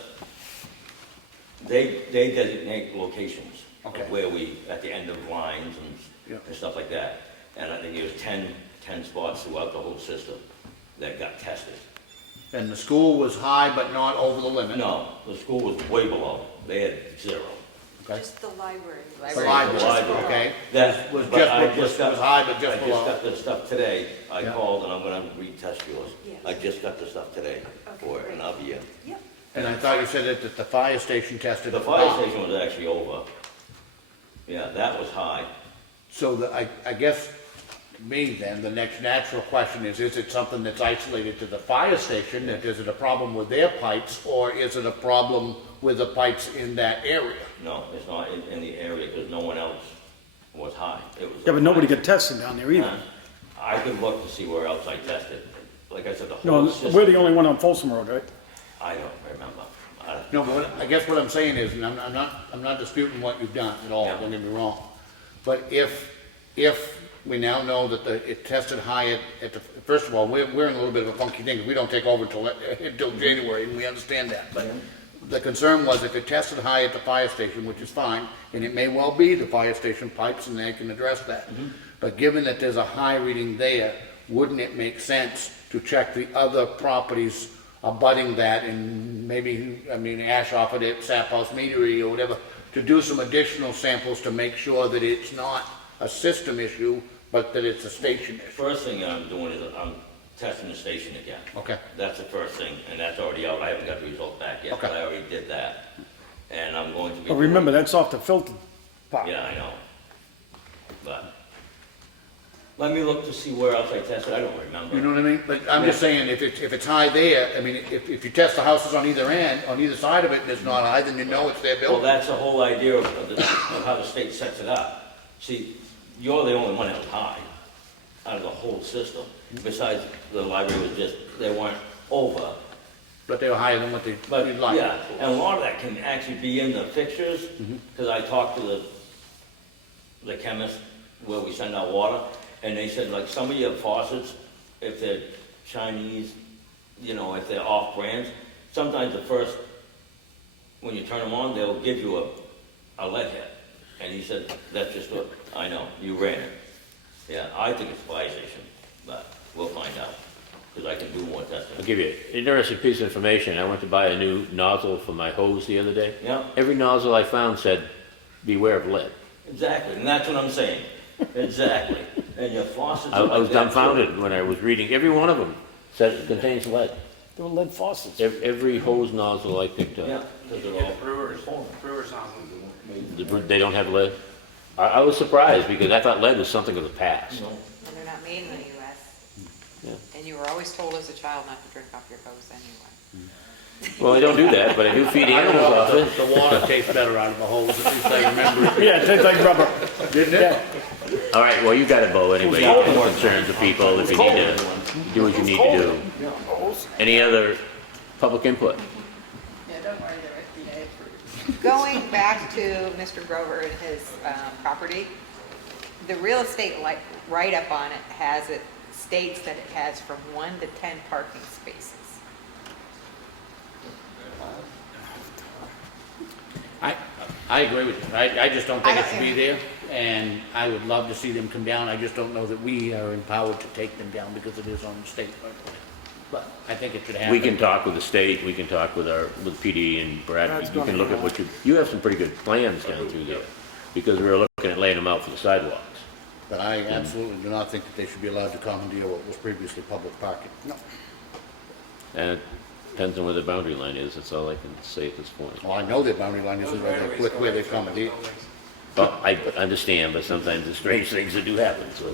they designate locations. Okay. Where we, at the end of lines Yeah. and stuff like that. And I think there's 10 spots throughout the whole system that got tested. and the school was high but not over the limit. No, the school was way below. They had 0. Okay. Just the library. The library, okay. That Was but I just, was high but just I below. just got the stuff today. I Yeah. called and I'm gonna retest yours. Yes. I just got the stuff today for it and I'll be in. Yep. And I thought you said that the fire station tested. The it fire high. station was actually over. Yeah, that was high. So I guess, to me then, the next natural question is it something that's isolated to the fire station? Is it a problem with their pipes, or is it a problem with the pipes in that area? No, it's not in the area because no one else was high. It was. Yeah, but nobody got tested down there either. I could look to see where else I tested. Like I said, the No, whole we're system, the only one on Folsom Road, right? I don't remember. No, but I guess what I'm saying is, and I'm not disputing what you've done at all, Yeah. don't get me wrong. But if we now know that it tested high at the, first of all, we're in a little bit of a funky thing, 'cause we don't take over until January, and we understand that. But the concern was if it tested high at the fire station, which is fine, and it may well be the fire station pipes, and they can address that. But given that there's a high reading there, wouldn't it make sense to check the other properties abutting that, and maybe, I mean, ash off of it, Sap House Meadery or whatever, to do some additional samples to make sure that it's not a system issue, but that it's a station issue? First thing I'm doing is I'm testing the station again. Okay. That's the first thing, and that's already out. I haven't got the result back yet, but Okay. I already did that. And I'm going to be. But remember, that's off the filtered part. Yeah, I know. But let me look to see where else I tested. I don't remember. You know what I mean? But I'm just saying, if it's high there, I mean, if you test the houses on either end, on either side of it, and it's not high, then you know it's their Well, building. that's the whole idea of how the state sets it up. See, you're the only one that was high out of the whole system. Besides, the library was just, they weren't over. But they were higher than what But, you'd like. yeah, and a lot of that can actually be in the fixtures, because I talked to the chemist where we send our water, and they said, like, some of your faucets, if they're Chinese, you know, if they're off brands, sometimes the first, when you turn them on, they'll give you a lead hit. And he said, that's just what, I know, you ran it. Yeah, I think it's fire station, but we'll find out, because I can do more testing. I'll give you an interesting piece of information. I went to buy a new nozzle for my hose the other day. Yeah. Every nozzle I found said, beware of lead. Exactly, and that's what I'm saying. Exactly. And your faucets. I was dumbfounded when I was reading, every one of them said it contains lead. They were lead faucets. Every hose nozzle I picked Yeah, up. because they're Yeah, all. brewers nozzle. They don't have lead? I was surprised because I thought lead was something of the past. No. And they're not made in the US. Yeah. And you were always told as a child not to drink off your hose anyway. Well, I don't do that, but I do feed animals off it. The water tastes better out of the hose, at least I remember. Yeah, it tastes like rubber. Didn't it? All right, well, you got it, Bo, anyway. You can concern the people if you need to do what you need to do. Any other public input? Yeah, don't worry, they're FDA approved. Going back to Mr. Grover and his property, the real estate write-up on it states that it has from 1 to 10 parking spaces. I agree with you. I just don't think it should be there, and I would love to see them come down. I just don't know that we are empowered to take them down because it is on the state road. But I think it should happen. We can talk with the state, we can talk with PD and Brad. You can look at what you have some pretty good plans down through there. Because we were looking at laying them out for the sidewalks. But I absolutely do not think that they should be allowed to commandeer what was previously public parking. No. And it depends on where the boundary line is, that's all I can say at this point. Well, I know their boundary line isn't right there, quick where they commandeer. Well, I understand, but sometimes there's strange things that do happen, so.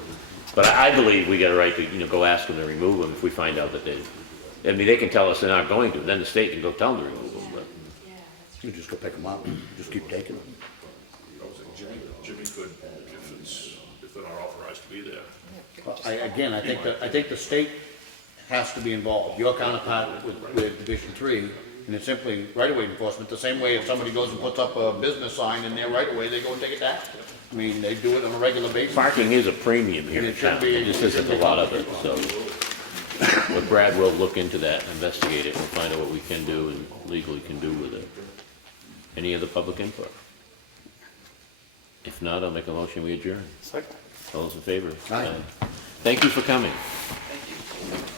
But I believe we got a right to, go ask them to remove them if we find out that they can tell us they're not going to, then the state can go tell them to remove them, but. You just go pick them up, just keep taking them. Jimmy could, if they're not authorized to be there. Well, I think the state has to be involved. Your counterpart with Division 3, and it's simply right-of-way enforcement, the same way if somebody goes and puts up a business sign in their right-of-way, they go and take it down. I mean, they do it on a regular basis. Parking is a premium here And in it should town, be- there just isn't a lot of it, so. But Brad will look into that, investigate it, and find out what we can do and legally can do with it. Any other public input? If not, I'll make a motion, we adjourn. Second. All those in favor? Aye. Thank you for coming. Thank you.